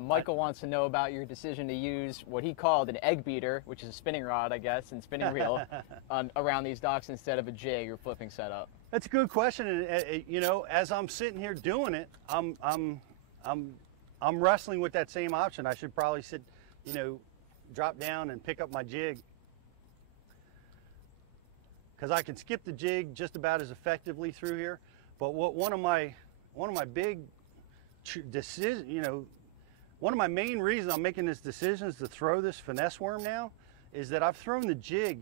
Michael wants to know about your decision to use what he called an egg beater, which is a spinning rod, I guess, and spinning reel around these docks instead of a jig or flipping setup. That's a good question, and you know, as I'm sitting here doing it, I'm wrestling with that same option. I should probably sit, you know, drop down and pick up my jig, because I can skip the jig just about as effectively through here. But what one of my big decisions, you know, one of my main reasons I'm making this decision is to throw this finesse worm now, is that I've thrown the jig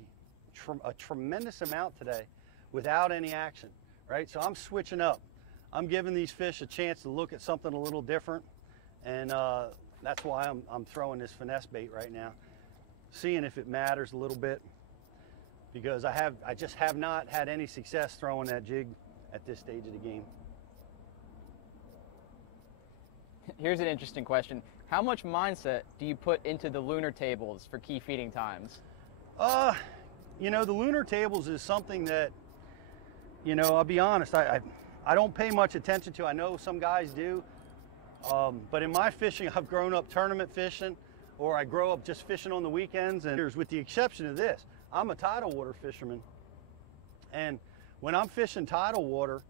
a tremendous amount today without any action, right? So I'm switching up. I'm giving these fish a chance to look at something a little different, and that's why I'm throwing this finesse bait right now, seeing if it matters a little bit, because I just have not had any success throwing that jig at this stage of the game. Here's an interesting question. How much mindset do you put into the lunar tables for key feeding times? You know, the lunar tables is something that, you know, I'll be honest, I don't pay much attention to. I know some guys do, but in my fishing, I've grown up tournament fishing, or I grow up just fishing on the weekends. And with the exception of this, I'm a tidal water fisherman. And when I'm fishing tidal water,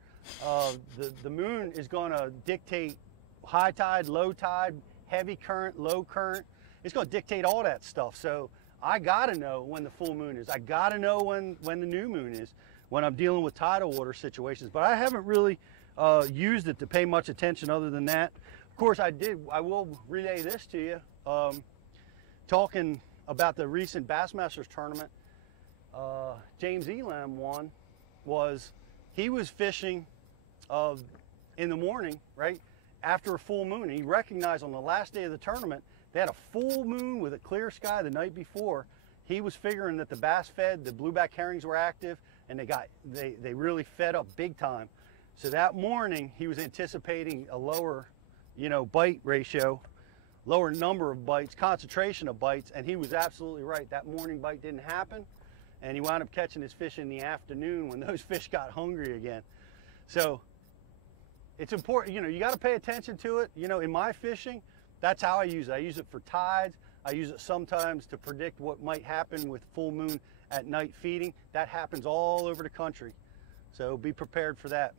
the moon is going to dictate high tide, low tide, heavy current, low current. It's going to dictate all that stuff. So I got to know when the full moon is. I got to know when the new moon is, when I'm dealing with tidal water situations. But I haven't really used it to pay much attention other than that. Of course, I will relay this to you. Talking about the recent Bassmasters tournament, James Elam won. He was fishing in the morning, right? After a full moon. He recognized on the last day of the tournament, they had a full moon with a clear sky the night before. He was figuring that the bass fed, the blueback herrings were active, and they really fed up big time. So that morning, he was anticipating a lower, you know, bite ratio, lower number of bites, concentration of bites, and he was absolutely right. That morning bite didn't happen, and he wound up catching his fish in the afternoon when those fish got hungry again. So it's important, you know, you got to pay attention to it. You know, in my fishing, that's how I use it. I use it for tides. I use it sometimes to predict what might happen with full moon at night feeding. That happens all over the country. So be prepared for that.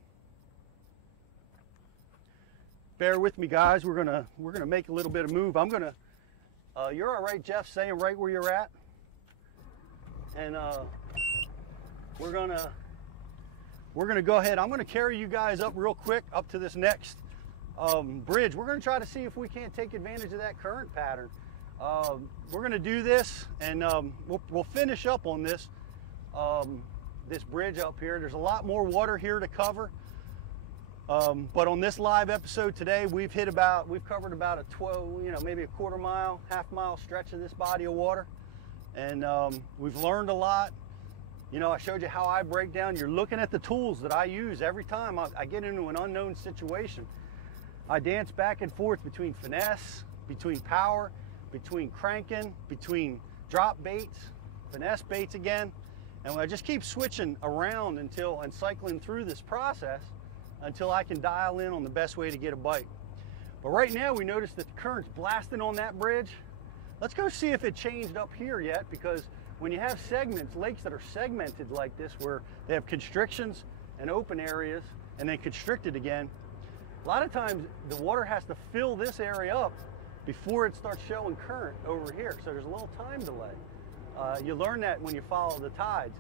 Bear with me, guys. We're gonna make a little bit of move. You're all right, Jeff, staying right where you're at. And we're gonna go ahead. I'm gonna carry you guys up real quick up to this next bridge. We're gonna try to see if we can't take advantage of that current pattern. We're gonna do this, and we'll finish up on this this bridge up here. There's a lot more water here to cover, but on this live episode today, we've covered about a 12, you know, maybe a quarter mile, half mile stretch of this body of water, and we've learned a lot. You know, I showed you how I break down. You're looking at the tools that I use every time I get into an unknown situation. I dance back and forth between finesse, between power, between cranking, between drop baits, finesse baits again. And I just keep switching around and cycling through this process until I can dial in on the best way to get a bite. But right now we notice that the current's blasting on that bridge. Let's go see if it changed up here yet, because when you have segments, lakes that are segmented like this, where they have constrictions and open areas and then constricted again, a lot of times the water has to fill this area up before it starts showing current over here. So there's a little time delay. You learn that when you follow the tides.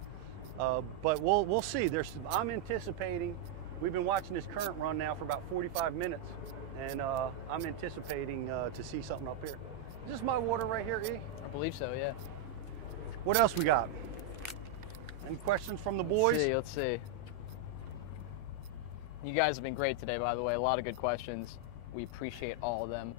But we'll see. I'm anticipating, we've been watching this current run now for about 45 minutes, and I'm anticipating to see something up here. Is this my water right here, E? I believe so, yeah. What else we got? Any questions from the boys? Let's see. You guys have been great today, by the way. A lot of good questions. We appreciate all of them.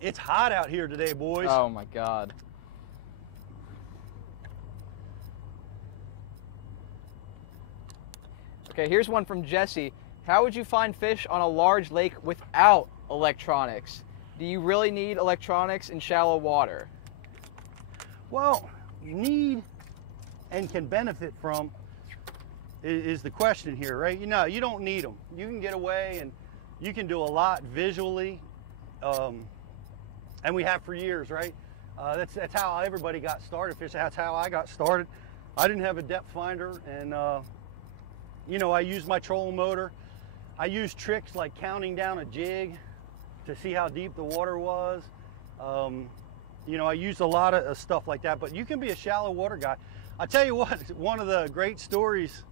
It's hot out here today, boys. Oh my God. Okay, here's one from Jesse. How would you find fish on a large lake without electronics? Do you really need electronics in shallow water? Well, you need and can benefit from is the question here, right? You know, you don't need them. You can get away and you can do a lot visually, and we have for years, right? That's how everybody got started fishing. That's how I got started. I didn't have a depth finder, and you know, I used my trolling motor. I used tricks like counting down a jig to see how deep the water was. You know, I used a lot of stuff like that, but you can be a shallow water guy. I tell you what, one of the great stories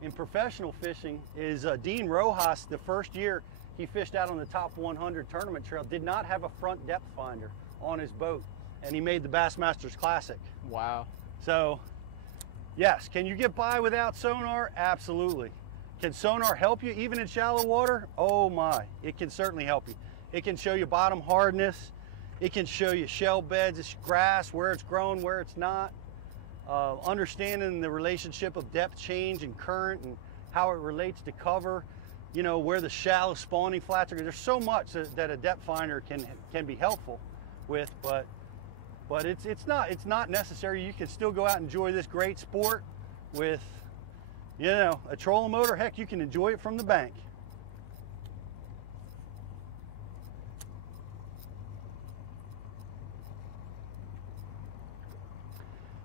in professional fishing is Dean Rojas. The first year he fished out on the top 100 tournament trail, did not have a front depth finder on his boat, and he made the Bassmasters Classic. Wow. So yes, can you get by without sonar? Absolutely. Can sonar help you even in shallow water? Oh my, it can certainly help you. It can show you bottom hardness. It can show you shell beds, it's grass, where it's grown, where it's not. Understanding the relationship of depth change and current and how it relates to cover, you know, where the shallow spawning flats are. There's so much that a depth finder can be helpful with, but it's not necessary. You can still go out and enjoy this great sport with, you know, a trolling motor. Heck, you can enjoy it from the bank.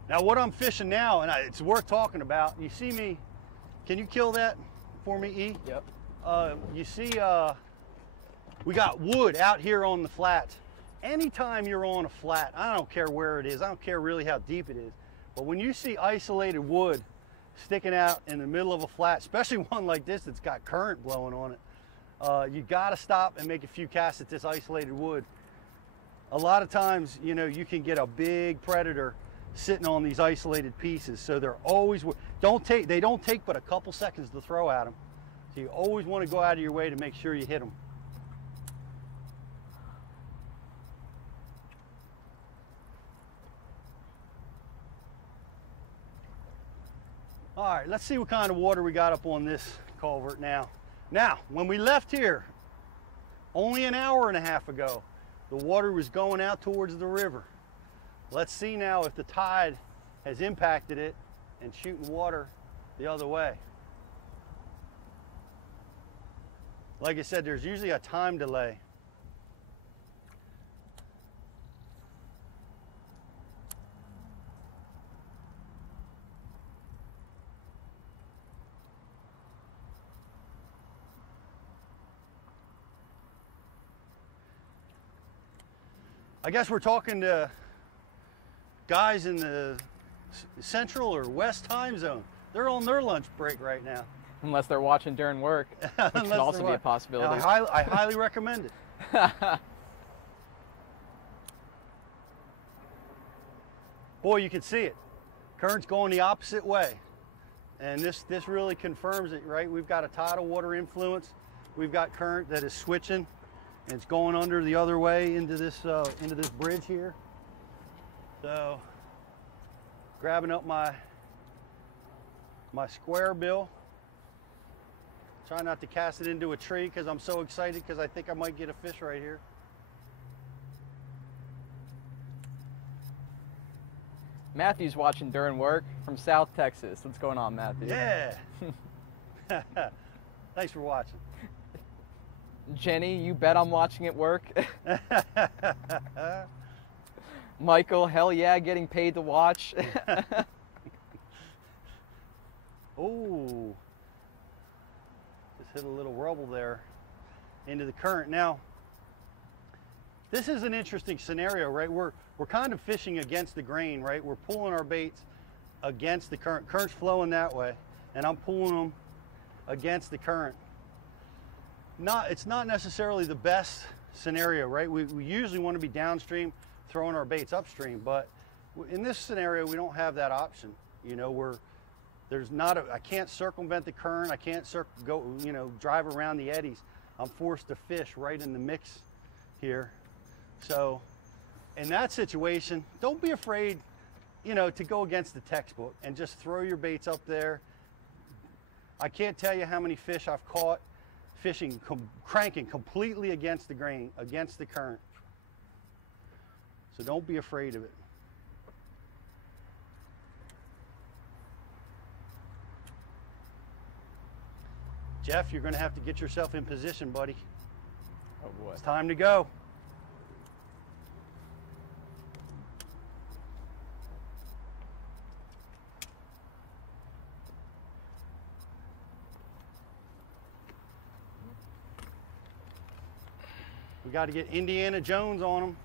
Now what I'm fishing now, and it's worth talking about, you see me, can you kill that for me, E? Yep. You see, we got wood out here on the flats. Anytime you're on a flat, I don't care where it is, I don't care really how deep it is, but when you see isolated wood sticking out in the middle of a flat, especially one like this that's got current blowing on it, you gotta stop and make a few casts at this isolated wood. A lot of times, you know, you can get a big predator sitting on these isolated pieces, so they're always, they don't take but a couple seconds to throw at them. So you always want to go out of your way to make sure you hit them. All right, let's see what kind of water we got up on this culvert now. Now, when we left here, only an hour and a half ago, the water was going out towards the river. Let's see now if the tide has impacted it and shooting water the other way. Like I said, there's usually a time delay. I guess we're talking to guys in the central or west time zone. They're on their lunch break right now. Unless they're watching during work, which could also be a possibility. I highly recommend it. Boy, you can see it. Current's going the opposite way. And this really confirms it, right? We've got a tidal water influence. We've got current that is switching, and it's going under the other way into this bridge here. So, grabbing up my square bill. Try not to cast it into a tree because I'm so excited because I think I might get a fish right here. Matthew's watching during work from South Texas. What's going on, Matthew? Yeah. Thanks for watching. Jenny, you bet I'm watching it work. Michael, hell yeah, getting paid to watch. Oh, just hit a little rubble there into the current. Now, this is an interesting scenario, right? We're kind of fishing against the grain, right? We're pulling our baits against the current. Current's flowing that way, and I'm pulling them against the current. It's not necessarily the best scenario, right? We usually want to be downstream, throwing our baits upstream, but in this scenario, we don't have that option. You know, I can't circumvent the current. I can't drive around the eddies. I'm forced to fish right in the mix here. So in that situation, don't be afraid, you know, to go against the textbook and just throw your baits up there. I can't tell you how many fish I've caught fishing, cranking completely against the grain, against the current. So don't be afraid of it. Jeff, you're going to have to get yourself in position, buddy. Oh boy. It's time to go. We got to get Indiana Jones on them.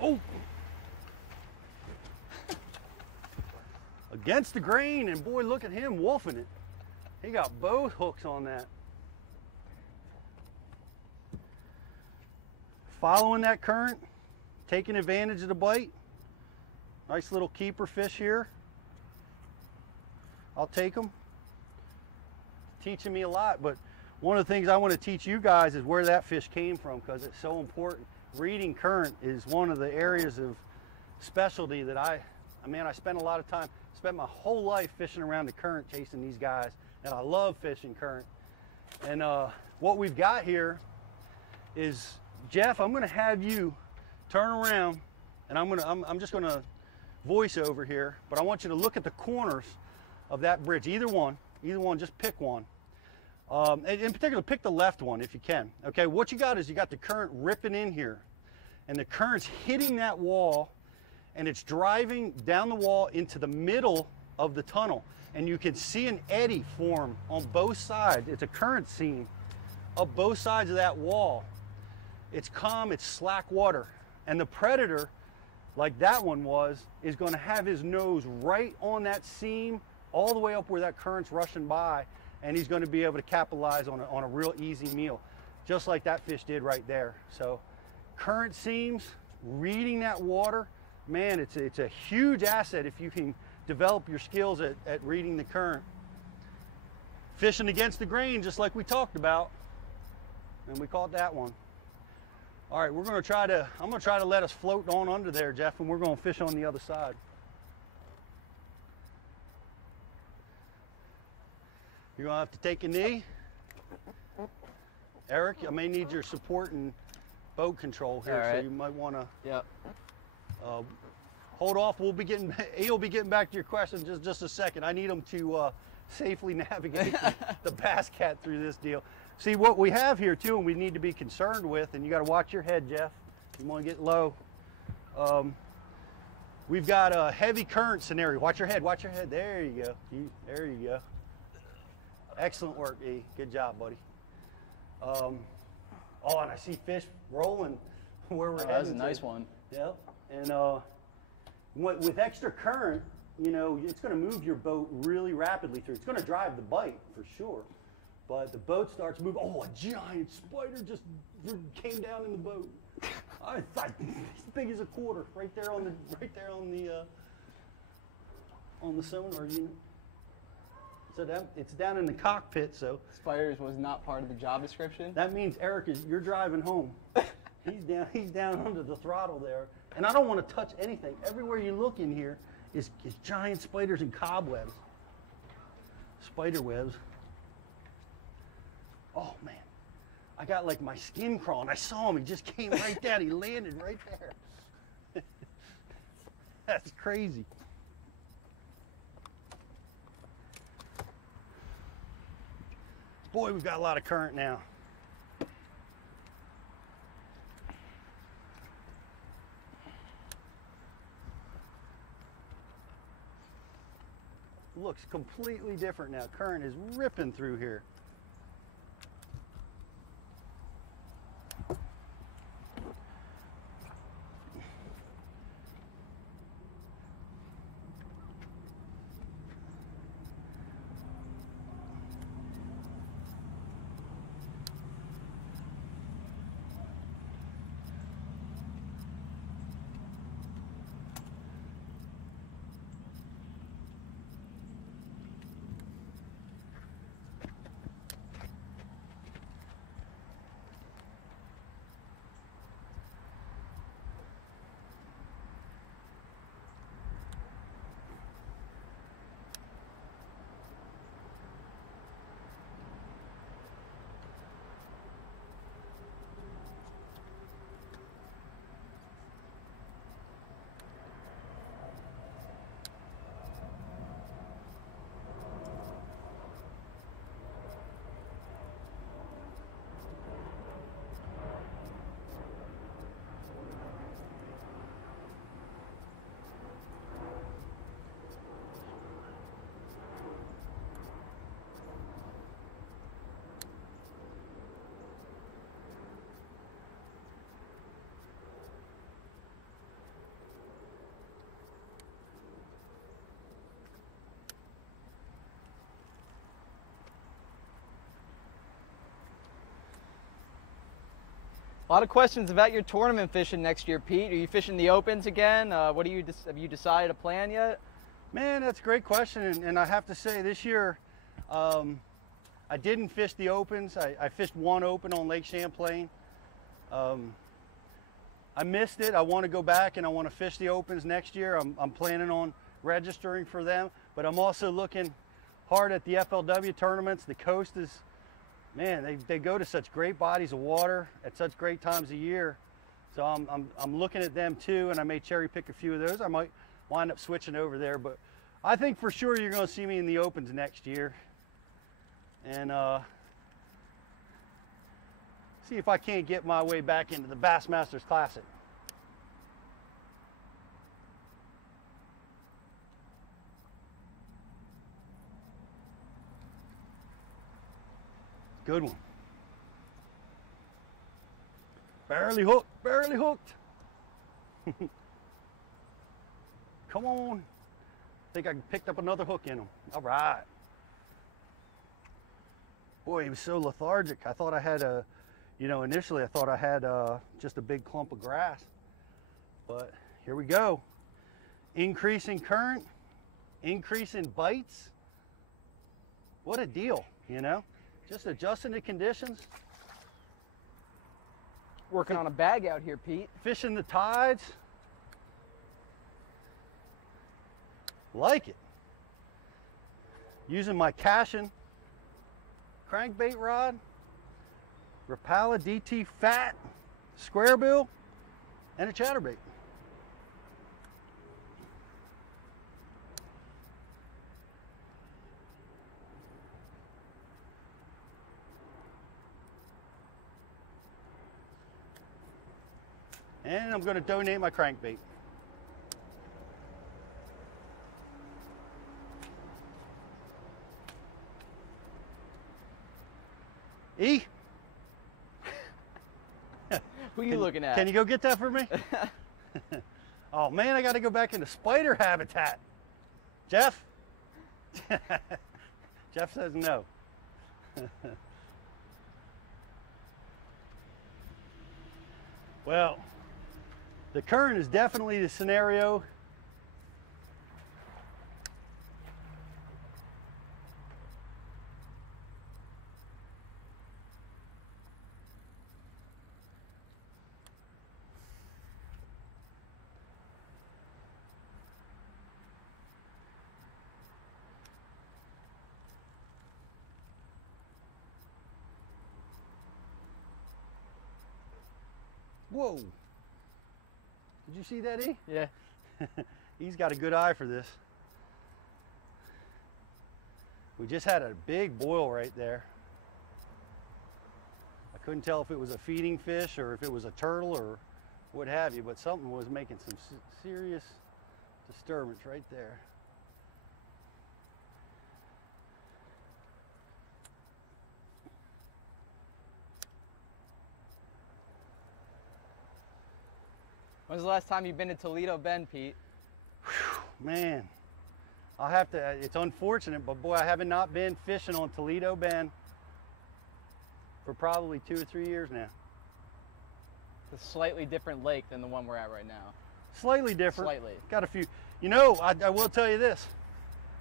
Oh! Against the grain, and boy, look at him wolfing it. He got both hooks on that. Following that current, taking advantage of the bite. Nice little keeper fish here. I'll take them. Teaching me a lot, but one of the things I want to teach you guys is where that fish came from, because it's so important. Reading current is one of the areas of specialty that I spent a lot of time, spent my whole life fishing around the current chasing these guys, and I love fishing current. And what we've got here is, Jeff, I'm going to have you turn around, and I'm just going to voice over here, but I want you to look at the corners of that bridge, either one, just pick one. In particular, pick the left one if you can. Okay, what you got is you got the current ripping in here, and the current's hitting that wall, and it's driving down the wall into the middle of the tunnel, and you can see an eddy form on both sides. It's a current seam up both sides of that wall. It's calm, it's slack water, and the predator, like that one was, is going to have his nose right on that seam all the way up where that current's rushing by, and he's going to be able to capitalize on a real easy meal, just like that fish did right there. So current seams, reading that water, man, it's a huge asset if you can develop your skills at reading the current. Fishing against the grain, just like we talked about, and we caught that one. All right, I'm going to try to let us float on under there, Jeff, and we're going to fish on the other side. You're going to have to take a knee. Eric, I may need your support and boat control here, right. So you might want to Yep. hold off. He'll be getting back to your question just a second. I need him to safely navigate the bass cat through this deal. See, what we have here too, and we need to be concerned with, and you got to watch your head, Jeff. You want to get low. We've got a heavy current scenario. Watch your head. Watch your head. There you go. There you go. Excellent work, E. Good job, buddy. Oh, and I see fish rolling where we're heading. That's a nice one. Yep. And with extra current, you know, it's going to move your boat really rapidly through. It's going to drive the bite for sure, but the boat starts moving. Oh, a giant spider just came down in the boat. I thought as big as a quarter, right there on the sonar unit. So it's down in the cockpit, so. Spiders was not part of the job description. That means, Eric, you're driving home. He's down under the throttle there. And I don't want to touch anything. Everywhere you look in here is giant spiders and cobwebs. Spider webs. Oh, man. I got like my skin crawling. I saw him. He just came right down. He landed right there. That's crazy. Boy, we've got a lot of current now. Looks completely different now. Current is ripping through here. A lot of questions about your tournament fishing next year, Pete. Are you fishing the opens again? What do you have you decided a plan yet? Man, that's a great question, and I have to say this year I didn't fish the opens. I fished one open on Lake Champlain. I missed it. I want to go back and I want to fish the opens next year. I'm planning on registering for them, but I'm also looking hard at the FLW tournaments. The coast is, man, they go to such great bodies of water at such great times of year. So I'm looking at them too, and I may cherry pick a few of those. I might wind up switching over there, but I think for sure you're going to see me in the opens next year. And see if I can't get my way back into the Bassmasters Classic. Good one. Barely hooked, barely hooked. Come on. I think I picked up another hook in him. All right. Boy, he was so lethargic. I thought I had a, you know, initially I thought I had just a big clump of grass. But here we go. Increase in current, increase in bites. What a deal, you know? Just adjusting to conditions. Working on a bag out here, Pete. Fishing the tides. Like it. Using my Cashin crankbait rod, Rapala DT Fat, square bill, and a chatterbait. And I'm going to donate my crankbait. E? Who are you looking at? Can you go get that for me? Oh man, I got to go back into spider habitat. Jeff? Jeff says no. Well, the current is definitely the scenario. Whoa. Did you see that, E? Yeah. He's got a good eye for this. We just had a big boil right there. I couldn't tell if it was a feeding fish or if it was a turtle or what have you, but something was making some serious disturbance right there. When's the last time you've been to Toledo Bend, Pete? Whew, man, I'll have to, it's unfortunate, but boy, I haven't not been fishing on Toledo Bend for probably 2 or 3 years now. It's a slightly different lake than the one we're at right now. Slightly different. Slightly. Got a few. You know, I will tell you this.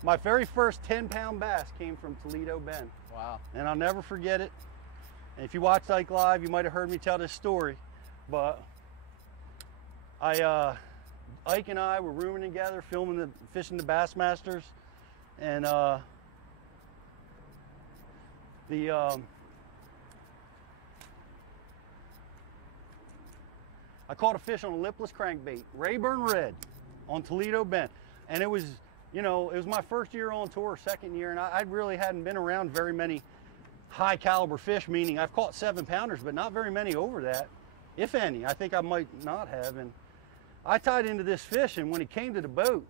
My very first 10-pound bass came from Toledo Bend. Wow. And I'll never forget it. And if you watched Ike Live, you might have heard me tell this story. But Ike and I were rooming together, fishing the Bassmasters. And I caught a fish on a lipless crankbait, Rayburn Red, on Toledo Bend. And it was, you know, it was my first year on tour, second year, and I really hadn't been around very many high caliber fish, meaning I've caught 7-pounders, but not very many over that, if any. I think I might not have. And I tied into this fish, and when it came to the boat,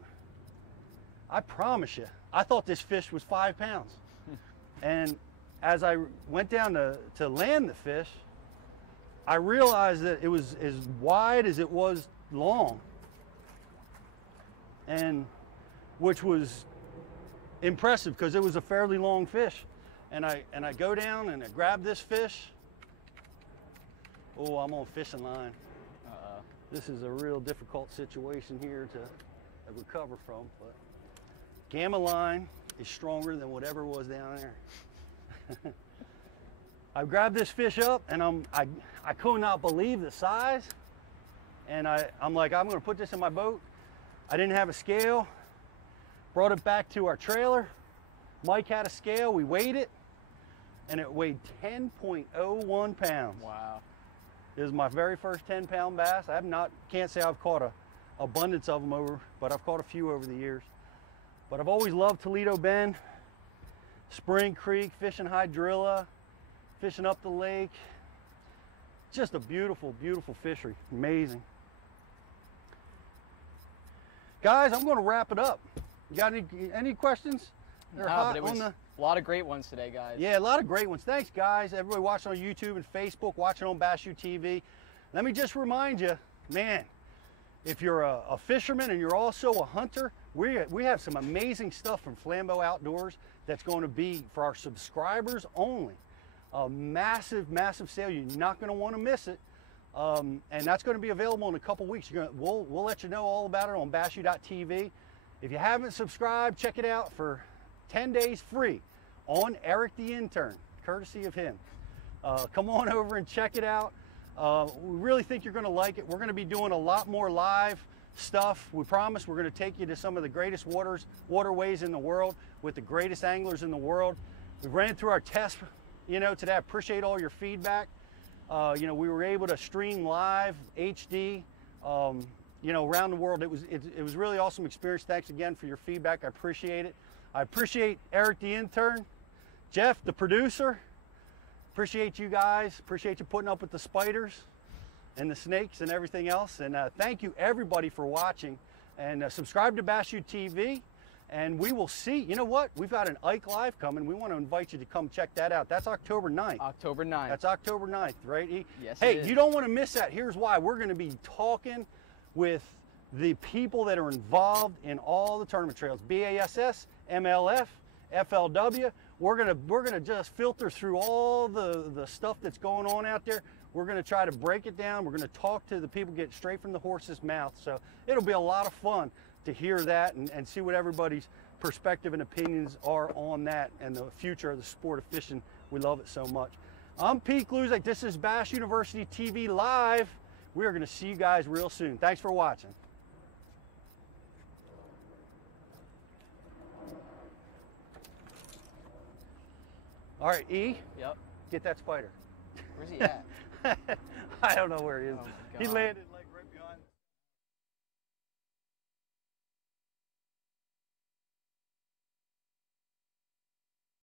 I promise you, I thought this fish was 5 pounds. And as I went down to land the fish, I realized that it was as wide as it was long, and which was impressive because it was a fairly long fish. And I go down and I grab this fish. Oh, I'm on fishing line. This is a real difficult situation here to recover from, but gamma line is stronger than whatever was down there. I grabbed this fish up, and I could not believe the size. And I'm like, I'm gonna put this in my boat. I didn't have a scale. Brought it back to our trailer. Mike had a scale, we weighed it, and it weighed 10.01 pounds. Wow. It was my very first 10-pound bass. Can't say I've caught an abundance of them but I've caught a few over the years. But I've always loved Toledo Bend, Spring Creek, fishing hydrilla, fishing up the lake. Just a beautiful, beautiful fishery. Amazing. Guys, I'm going to wrap it up. You got any questions? No, but it was a lot of great ones today, guys. Yeah, a lot of great ones. Thanks, guys. Everybody watching on YouTube and Facebook, watching on Bass U TV. Let me just remind you, man, if you're a fisherman and you're also a hunter, we have some amazing stuff from Flambeau Outdoors that's going to be for our subscribers only. A massive, massive sale. You're not going to want to miss it. And that's going to be available in a couple weeks. We'll let you know all about it on bassu.tv. If you haven't subscribed, check it out for 10 days free on Eric the Intern, courtesy of him. Come on over and check it out. We really think you're going to like it. We're going to be doing a lot more live stuff. We promise we're going to take you to some of the greatest waterways in the world with the greatest anglers in the world. We ran through our test, today. I appreciate all your feedback. We were able to stream live HD, around the world. It was really awesome experience. Thanks again for your feedback. I appreciate it. I appreciate Eric the Intern, Jeff the producer. Appreciate you guys. Appreciate you putting up with the spiders and the snakes and everything else. And thank you everybody for watching. And subscribe to Bass U TV. And we will see. You know what? We've got an Ike Live coming. We want to invite you to come check that out. That's October 9th. October 9th. That's October 9th, right, E? Yes, hey, you don't want to miss that. Here's why. We're going to be talking with the people that are involved in all the tournament trails. BASS, MLF, FLW. We're gonna just filter through all the stuff that's going on out there. We're gonna try to break it down. We're gonna talk to the people, get it straight from the horse's mouth. So it'll be a lot of fun to hear that and see what everybody's perspective and opinions are on that and the future of the sport of fishing. We love it so much. I'm Pete Gluszek. This is Bass University TV Live. We are gonna see you guys real soon. Thanks for watching. All right, E. Yep. Get that spider. Where's he at? I don't know where he is. Oh, He landed.